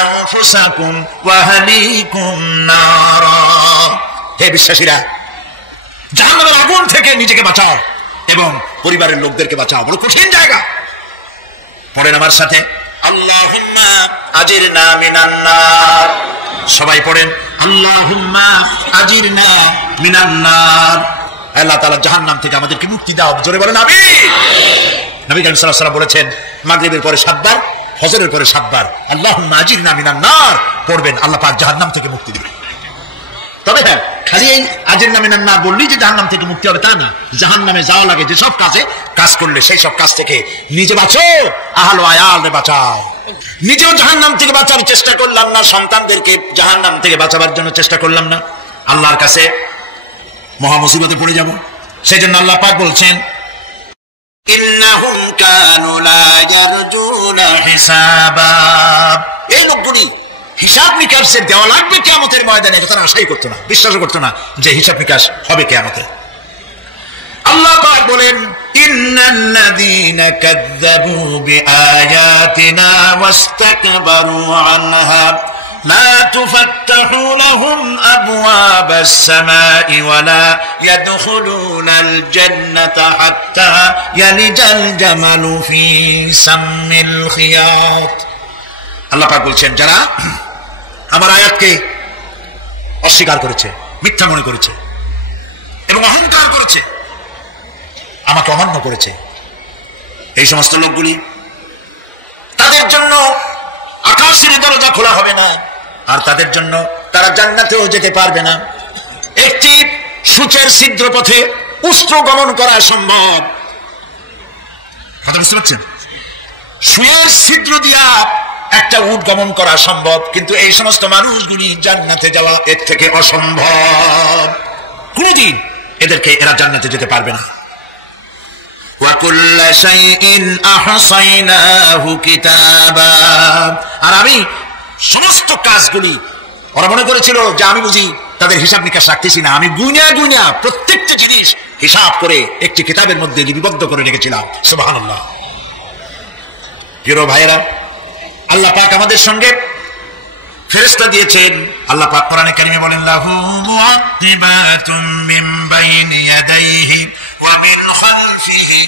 আনফুসাকুম ওয়া আহলিকুম নারা, হে বিশ্বাসীরা জাহান্নামের আগুন থেকে নিজেকে বাঁচাও এবং পরিবারের লোকদেরকে বাঁচাও। বড় কঠিন জায়গা। পড়েন আমার সাথে আল্লাহুম্মা আজিরনা মিনান নার। সবাই পড়েন আল্লাহুম্মা আজিরনা মিনান নার। আল্লাহ তাআলা জাহান্নাম থেকে আমাদেরকে মুক্তি দাও। জোরে বলেন আমিন। নবী কারীম সাল্লাল্লাহু আলাইহি ওয়াসাল্লাম বলেছেন মাগরিবের পরে 7 বার, ফজরের পরে 7 বার আল্লাহুম্মা আজিরনা মিনান নার পড়বেন, আল্লাহ পাক জাহান্নাম থেকে মুক্তি দিবেন। তবে হ্যাঁ, খালি এই আজিরনা মিনান নার বললেই যে জাহান্নাম থেকে মুক্তি হবে তা না। জাহান্নামে যাওয়া লাগে যেসব কাজ করলে সেই সব কাজ থেকে নিজে বাঁচো, আহল আয়ালরে বাঁচাও। নিজেও জাহান্নাম থেকে বাঁচার চেষ্টা করলাম না, সন্তানদেরকে জাহান্নাম থেকে বাঁচাবার জন্য চেষ্টা করলাম না, আল্লাহর কাছে মহা মুসিবতে পড়ে যাব। সেজন্য আল্লাহ পাক বলছেন ইন্নাহুম কানু লা ইয়ারজুনা হিসাবা, এই লোকগুলি হিসাব নিকাশ দেওয়া লাগবে কিয়ামতের ময়দানে এটা তারা আশাই করতো না, বিশ্বাসও করতো না যে হিসাব নিকাশ হবে কিয়ামতে। আল্লাহ পাক বলেন ইন্নাল্লাযীনা কাযযাবু বিআয়াতিনা ওয়াস্তাকবারু আনহা লা তুফাত্তাহু লাহুম আবওয়াবাস সামাই ওয়া লা ইয়াদখুলুনাল জান্নাতা হাত্তা ইয়ালিজাল জামালু ফি সাম্মিল খিয়াত। আল্লাহ পাক বলছেন যারা আমার আয়াতকে অস্বীকার করেছে, মিথ্যা মনে করেছে এবং অহংকার করেছে, আমাকে অমান্য করেছে, এই সমস্ত লোকগুলি তাদের জন্য আকাশের দরজা খোলা হবে না, আর তাদের জন্য তারা জান্নাতেও যেতে পারবে না। একটি সূচের ছিদ্র পথে উষ্ট্র গমন করা সম্ভব, কথা বুঝতে পারছেন? সুয়ের ছিদ্র দিয়া একটা উট গমন করা সম্ভব, কিন্তু এই সমস্ত মানুষগুলি জান্নাতে যাওয়া এর থেকে অসম্ভব। কোনদিন এরা জান্নাতে যেতে পারবে না। ওয়া কুল্লা শাইইন আহসাইনাহু কিতাবা। আর আমি সমস্ত কাজগুলি, ওরা মনে করেছিল যে আমি বুঝি তাদের হিসাব নিকাশ রাখতেছি না, আমি গুনিয়া গুনিয়া প্রত্যেকটা জিনিস হিসাব করে একটি কিতাবের মধ্যে লিপিবদ্ধ করে রেখেছিলাম। সুবহানাল্লাহ। প্রিয় ভাইরা, আল্লাহ পাক আমাদের সঙ্গে ফেরেশতা দিয়েছেন। আল্লাহ পাক কোরআনে কারিমে বলেন, লাহু মুআক্কিবাতুম মিন বাইনি ইয়াদাইহি ওয়া মিন খালফিহি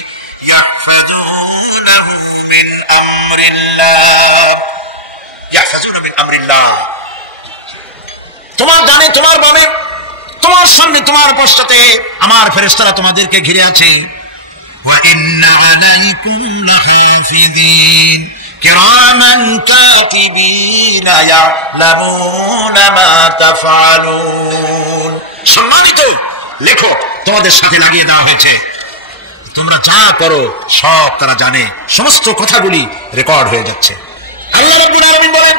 ইয়াহফাযুনাহু মিন আমরিল্লাহ। ইয়াহফাযুনা মিন আমরিল্লাহ। তোমার ডানে, তোমার বামে, তোমার সামনে, তোমার পশ্চাতে আমার ফেরেশতারা তোমাদেরকে ঘিরে আছে। ওয়া ইন্না আলাইকুম লাহাফিযিন কিরামান কাতিবিনা ইয়ালামুনা মা তাফআলুন। সম্মানিত লেখক তোমাদের সাথে লাগিয়ে দেওয়া হয়েছে, তোমরা যা করো সব তারা জানে, সমস্ত কথাগুলি রেকর্ড হয়ে যাচ্ছে। আল্লাহ রাব্বুল আলামিন বলেন,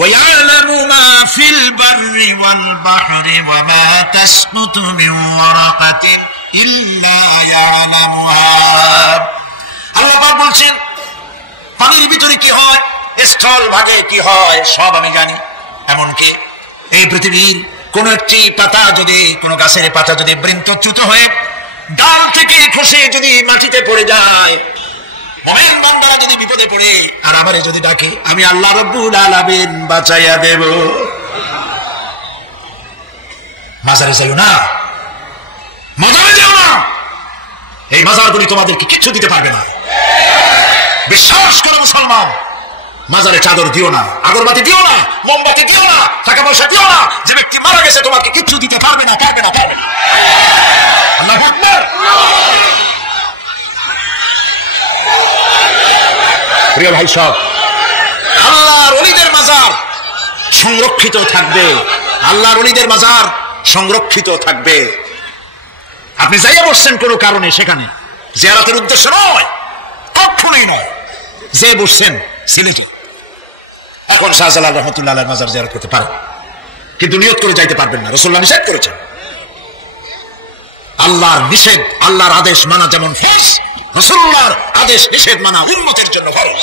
وَيَعْلَمُ مَا فِي الْبَرِّ وَالْبَحْرِ وَمَا تَسْقُطُ مِنْ وَرَقَةٍ إِلَّا يَعْلَمُهَا। আল্লাহ পাক বলছেন, পানির ভিতরে কি হয়, স্থল ভাগে কি হয়, সব আমি জানি। এমনকি এই পৃথিবীর কোন একটি পাতা যদি, কোন গাছের পাতা যদি বৃন্তচ্যুত হয়ে ডাল থেকে খসে যদি মাটিতে পড়ে যায়, মুমিন বান্দারা যদি বিপদে পড়ে আর আমারে যদি ডাকে, আমি আল্লাহ রাব্বুল আলামিন বাঁচাইয়া দেব। মাজারে যাইও না, মাজারে যাও না, এই মাজারগুলি তোমাদেরকে কিচ্ছু দিতে পারবে না। বিশ্বাস করো মুসলমান, মাজারে চাদর দিও না, আগরবাতি দিও না, মোমবাতি দিও না, টাকা পয়সা দিও না। যে ব্যক্তি মারা গেছে তোমাকে কিচ্ছু দিতে পারবে না, পারবে না, পারবে না। আল্লাহু আকবার। প্রিয় ভাই সব, আল্লাহর ওলিদের মাজার সংরক্ষিত থাকবে, আল্লাহর ওলিদের মাজার সংরক্ষিত থাকবে। আপনি যাইয়া বসছেন কোনো কারণে, সেখানে জিয়ারতের উদ্দেশ্য নয়, কখনোই নয়। যে বসছেন সিলেটে, এখন শাহজালাল রহমতুল্লাহ আলাইহির মাজার জিয়ারত করতে পারেন, কিন্তু নিয়ত করে যাইতে পারবেন না, রাসূলুল্লাহ নিষেধ করেছেন। আল্লাহর নিষেধ, আল্লাহর আদেশ মানা যেমন ফরজ, রাসূলুল্লাহর আদেশ নিষেধ মানা উম্মতের জন্য ফরজ।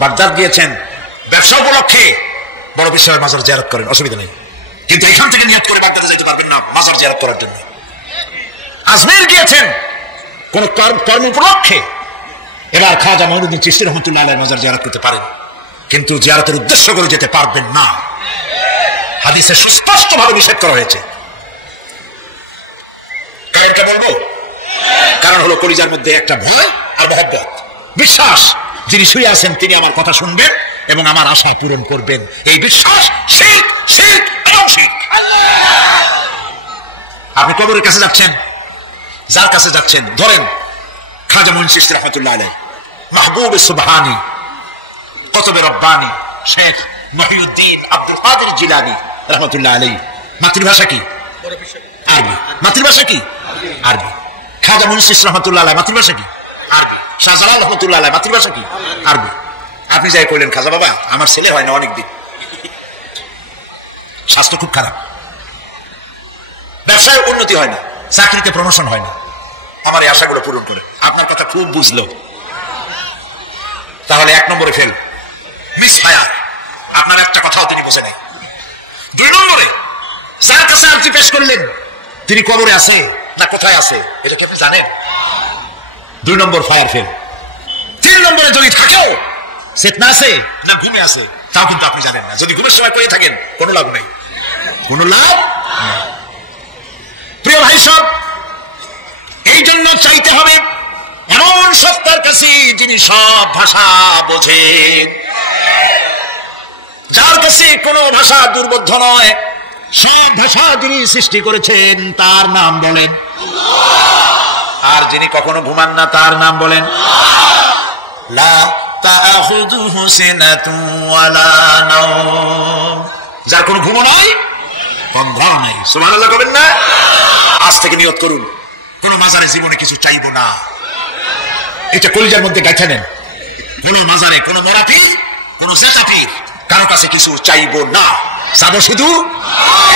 বাগদাদ গিয়েছেন ব্যবসা উপলক্ষে, বড় বিশ্বের মাজার জিয়ারত করেন, অসুবিধা নেই, কিন্তু এখান থেকে নিয়ত করে বাগদাদে যাইতে পারবেন না মাজার জিয়ারত করার জন্য। আজমির গিয়েছেন কোন কর্ম উপলক্ষে, এবার খাজা মঈনুদ্দিন চিশতি রহমাতুল্লাহ আলাইহির মাজার জিয়ারত করতে পারেন, কিন্তু জিয়ারতের উদ্দেশ্য করে যেতে পারবেন না। হাদিসে সুস্পষ্টভাবে নিষেধ করা হয়েছে। কারণটা বলবো, কারণ হলো কলিজার মধ্যে একটা ভয় আর মহব্বত, বিশ্বাস, যিনি শুয়ে আছেন তিনি আমার কথা শুনবেন এবং আমার আশা পূরণ করবেন, এই বিশ্বাস। শিরক, শিরক এবং শিরক। আপনি কবরের কাছে যাচ্ছেন, যার কাছে যাচ্ছেন, ধরেন খাজা মঈনুদ্দিন চিশতি রহমাতুল্লাহ আলাইহি, মাহবুব সুবহানি, কুতুব রব্বানি, শেখ মহিউদ্দিন আব্দুল কাদের জিলানী রহমাতুল্লাহ আলাইহি। মাতৃভাষা কি? আরবি। মাতৃভাষা কি? আরবি। খাজা মঈনুদ্দিন চিশতি রহমাতুল্লাহ আলাইহি মাতৃভাষা কি? আরবি। শাহজালাল রহমাতুল্লাহ আলাইহি মাতৃভাষা কি? আরবি। আপনি যাই কইলেন, খাজা বাবা আমার ছেলে হয় না অনেকদিন, স্বাস্থ্য খুব খারাপ, ব্যবসায় উন্নতি হয় না, চাকরিতে প্রমোশন হয় না, আমার এই আশাগুলো পূরণ করে। আপনার কথা খুব বুঝলো, তাহলে 1 নম্বরে ফেল, মিস ফায়ার। আপনার একটা কথাও তিনি বোঝে নাই। 2 নম্বরে, যার কাছে আরজি পেশ করলেন তিনি কবরে আছে না কোথায় আছে এটা কি আপনি জানেন? 2 নম্বর ফায়ার ফেল। 3 নম্বরে যদি থাকেও চেতনা আছে না ঘুমে আছে তাও কিন্তু আপনি জানেন না। যদি ঘুমের সময় করে থাকেন কোনো লাভ নেই, কোনো লাভ। প্রিয় ভাই সব, এই জন্য চাইতে হবে এমন সত্তার কাছে যিনি সব ভাষা বোঝেন, যার কাছে কোনো ভাষা দুর্বোধ্য নয়, সব ভাষা যিনি সৃষ্টি করেছেন তার নাম বলেন, আর যিনি কখনো ঘুমান না তার নাম বলেন লা তাখুযুহু সিনাতুন ওয়ালা নাওম, যার কোনো ঘুমও নাই বন্ধাও নাই। সুবহানাল্লাহ কবেন না? আজ থেকে নিয়ত করুন, কোন মাজারে জীবনে কিছু চাইবো না, এটা কলিজার মধ্যে গাঁথা নেন। কোন মাজারে, কোন মরাপীর, কোন জেতাপীর কারো কাছে কিছু চাইবো না, যাবো শুধু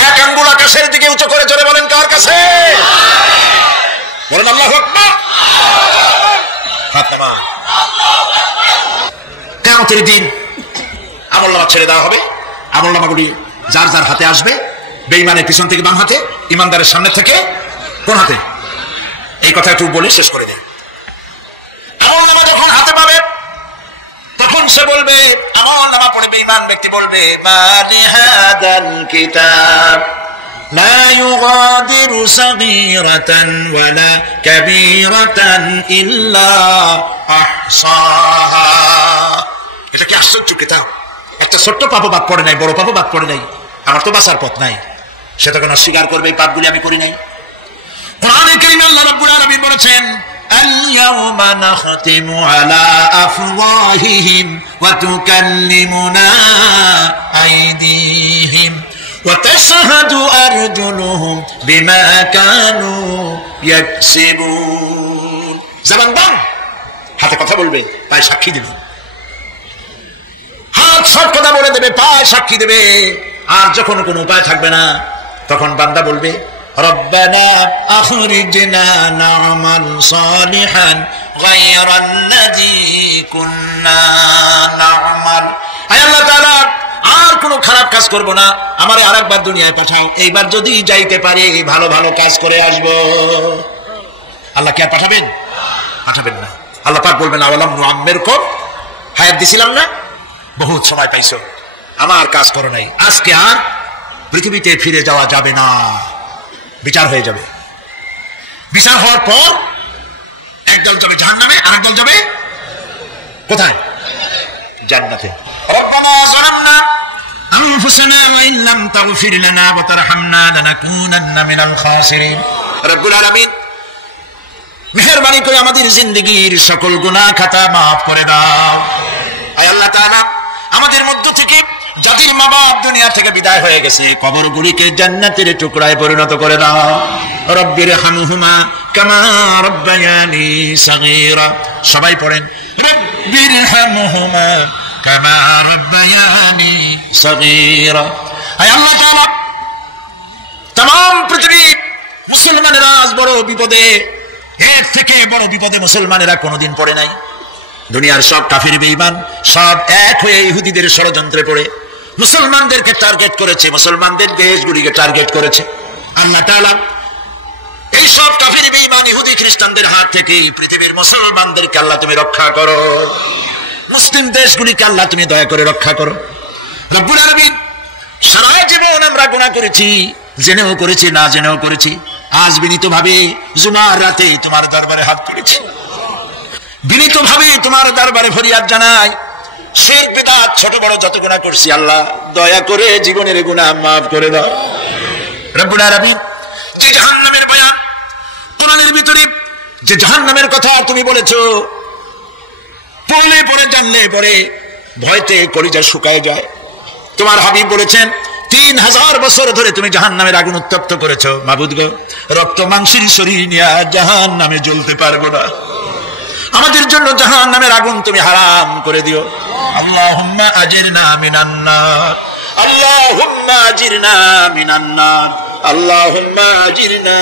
এক আঙ্গুল আকাশের দিকে উঁচু করে জোরে বলেন কার কাছে? বলেন আল্লাহু কিয়ামতের দিন আমলনামা ছেড়ে দেওয়া হবে, আমলনামাগুলি যার যার হাতে আসবে, বেঈমানের পিছন থেকে বাম হাতে, ইমানদারের সামনে থেকে কোন হাতে। এই কথা একটু বলে শেষ করে দেয়। আমলনামা যখন হাতে পাবে তখন সে বলবে, আমলনামা পড়ে বেঈমান ব্যক্তি বলবে, মালি হাদাল কিতাব লা ইউগাদিরু সাগীরাতান ওয়ালা কাবীরাতান ইল্লা আহসাহা। এটা কি আশ্চর্য কিতাব! একটা ছোট্ট পাপও বাদ পড়ে নাই, বড় পাপও বাদ পড়ে নাই। আমার তো বাঁচার পথ নাই। সে তখন অস্বীকার করবে, এই পাপগুলি আমি করি নাই। কোরআনে কারীমে আল্লাহ রাব্বুল আলামিন বলেছেন, اليوم نختم على أفواههم وتكلمنا أيديهم وتشهد أرجلهم بما كانوا يكسبون। জবান দাও, হাতে কথা বলবে, পায়ে সাক্ষী দেবে। হাত সব কথা বলে দেবে, পায়ে সাক্ষী দেবে। আর যখন কোনো উপায় থাকবে না তখন বান্দা বলবে, ربنا أخرجنا نعمل صالحا غير الذي كنا نعمل। আয় আল্লাহ তাআলা, আর কোনো খারাপ কাজ করব না, আমারে আরেকবার দুনিয়ায় পাঠাও। এইবার যদি যাইতে পারি ভালো ভালো কাজ করে আসব। আল্লাহ কি আর পাঠাবেন? পাঠাবেন না। আল্লাহ পাক বলবেন, আওয়ালাম নুআম্মিরকুম, হায়াত দিছিলাম না, বহুত সময় পাইছো, আমার কাজ করো নাই, আজকে আর পৃথিবীতে ফিরে যাওয়া যাবে না। বিচার হয়ে যাবে। বিচার হওয়ার পর একদল যাবে জাহান্নামে, আরেক দল যাবে কোথায়? জান্নাতে। রব্বানা যালামনা আনফুসানা ওয়া ইন লাম তাগফির লানা ওয়া তারহামনা লানাকুনান্না মিনাল খাসিরিন। রব্বুল আলামিন, মেহেরবানি করে আমাদের জিন্দেগীর সকল গুনাহ খাতা maaf করে দাও। আয় আল্লাহ তাআলা, আমাদের মধ্য থেকে যাদের মা বাপ দুনিয়া থেকে বিদায় হয়ে গেছে, কবরগুলিকে জান্নাতের টুকরায় পরিণত করে দাও। রব্বির হামহুমা কামা রব্বায়ানি সাগীরা। সবাই পড়েন, রব্বির হামহুমা কামা রব্বায়ানি সাগীরা। আয় আল্লাহ তাআলা, तमाम পৃথিবী মুসলমানেরা আজ বড় বিপদে, এর থেকে বড় বিপদে মুসলমানেরা কোনোদিন পড়ে নাই। দুনিয়ার সব কাফির বেঈমান সব এক হয়ে ইহুদিদের ষড়যন্ত্রে পড়ে মুসলমানদেরকে টার্গেট করেছে, মুসলমানদের দেশগুলিকে টার্গেট করেছে। আল্লাহ তাআলা এই সব কাফির বেঈমান ইহুদি খ্রিস্টানদের হাত থেকে পৃথিবীর মুসলমানদেরকে আল্লাহ তুমি রক্ষা করো। মুসলিম দেশগুলিকে আল্লাহ তুমি দয়া করে রক্ষা করো। রব্বুল আলামিন, সারা জীবন আমরা গুনাহ করেছি, জেনেও করেছি, না জেনেও করেছি। আজ বিনীতভাবে জুমার রাতে তোমার দরবারে হাত তুলেছি, বিনীতভাবে তোমার দরবারে ফরিয়াদ জানাই, শিরক বিদআত ছোট বড় যত গুনাহ করছি আল্লাহ দয়া করে জীবনের গুনাহ maaf করে দাও। রব্বুল আলামিন, যে জাহান্নামের বয়ান কোরআনের ভিতরে, যে জাহান্নামের কথা তুমি বলেছো, পড়লে পড়ে জানলে পরে ভয়তে কলিজা শুকায় যায়। তোমার হাবিব বলেছেন, 3000 বছর ধরে তুমি জাহান্নামের আগুন উত্তপ্ত করেছো। মাবুদ গো, রক্ত মাংসের শরীর নিয়ে জাহান্নামে জ্বলতে পারবো না। আমাদের জন্য জাহান্নামের আগুন তুমি হারাম করে দিও। আল্লাহুম্মা আজিরনা মিনান নার, আল্লাহুম্মা আজিরনা মিনান নার, আল্লাহুম্মা আজিরনা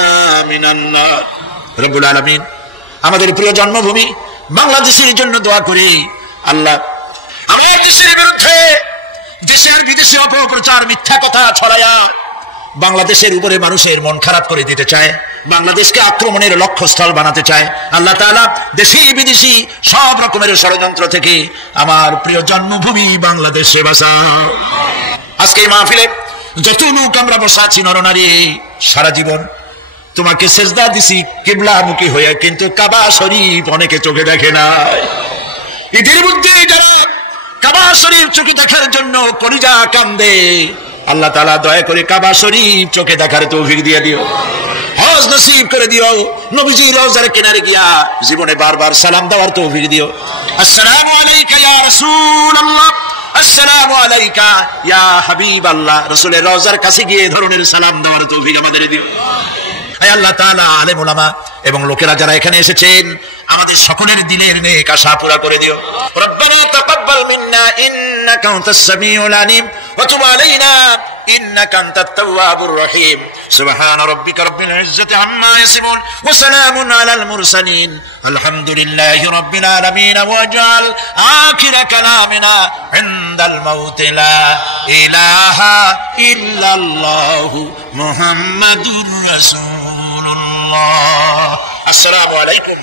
মিনান নার। রব্বুল আলামিন, আমাদের প্রিয় জন্মভূমি বাংলাদেশের জন্য দোয়া করি। আল্লাহ, আমার দেশের বিরুদ্ধে দেশের বিদেশে অপপ্রচার মিথ্যা কথা ছড়ায়া বাংলাদেশের উপরে মানুষের মন খারাপ করে দিতে চায়, বাংলাদেশকে আক্রমণের লক্ষ্যস্থল বানাতে চায়। আল্লাহ তাআলা দেশি বিদেশি সব রকমের ষড়যন্ত্র থেকে আমার প্রিয় জন্মভূমি বাংলাদেশে বাঁচাও। আজকে এই মাহফিলে যত লোক আমরা বসা আছি নরনারী, সারা জীবন তোমাকে সেজদা দিছি কিবলামুখী হয়ে, কিন্তু কাবা শরীফ অনেকে চোখে দেখে না। ঈদের মধ্যে যারা কাবা শরীফ চোখে দেখার জন্য কলিজা কান্দে, আল্লাহ তাআলা দয়া করে কাবা শরীফ চোখে দেখার তৌফিক দিয়ে দিও, হজ নসিব করে দিও, নবীজির রওজার কিনারে গিয়া জীবনে বারবার সালাম দেওয়ার তৌফিক দিও। আসসালামু আলাইকা ইয়া রাসূলুল্লাহ, আসসালামু আলাইকা ইয়া হাবিবাল্লাহ। রাসূলের রওজার কাছে গিয়ে এই ধরনের সালাম দেওয়ার তৌফিক আমাদের দিও। হে আল্লাহ তাআলা, আলেম উলামা এবং লোকেরা যারা এখানে এসেছেন, আমাদের সকলের দিনের নেক আশা পুরা করে দিও। রব্বানা তাকাব্বাল মিন্না ইন্নাকা আনতাস সামিউল আলিম ওয়া তুব আলাইনা إنك أنت التواب الرحيم سبحان ربك رب العزة عما يصفون وسلام على المرسلين الحمد لله رب العالمين واجعل آخر كلامنا عند الموت لا إله إلا الله محمد رسول الله السلام عليكم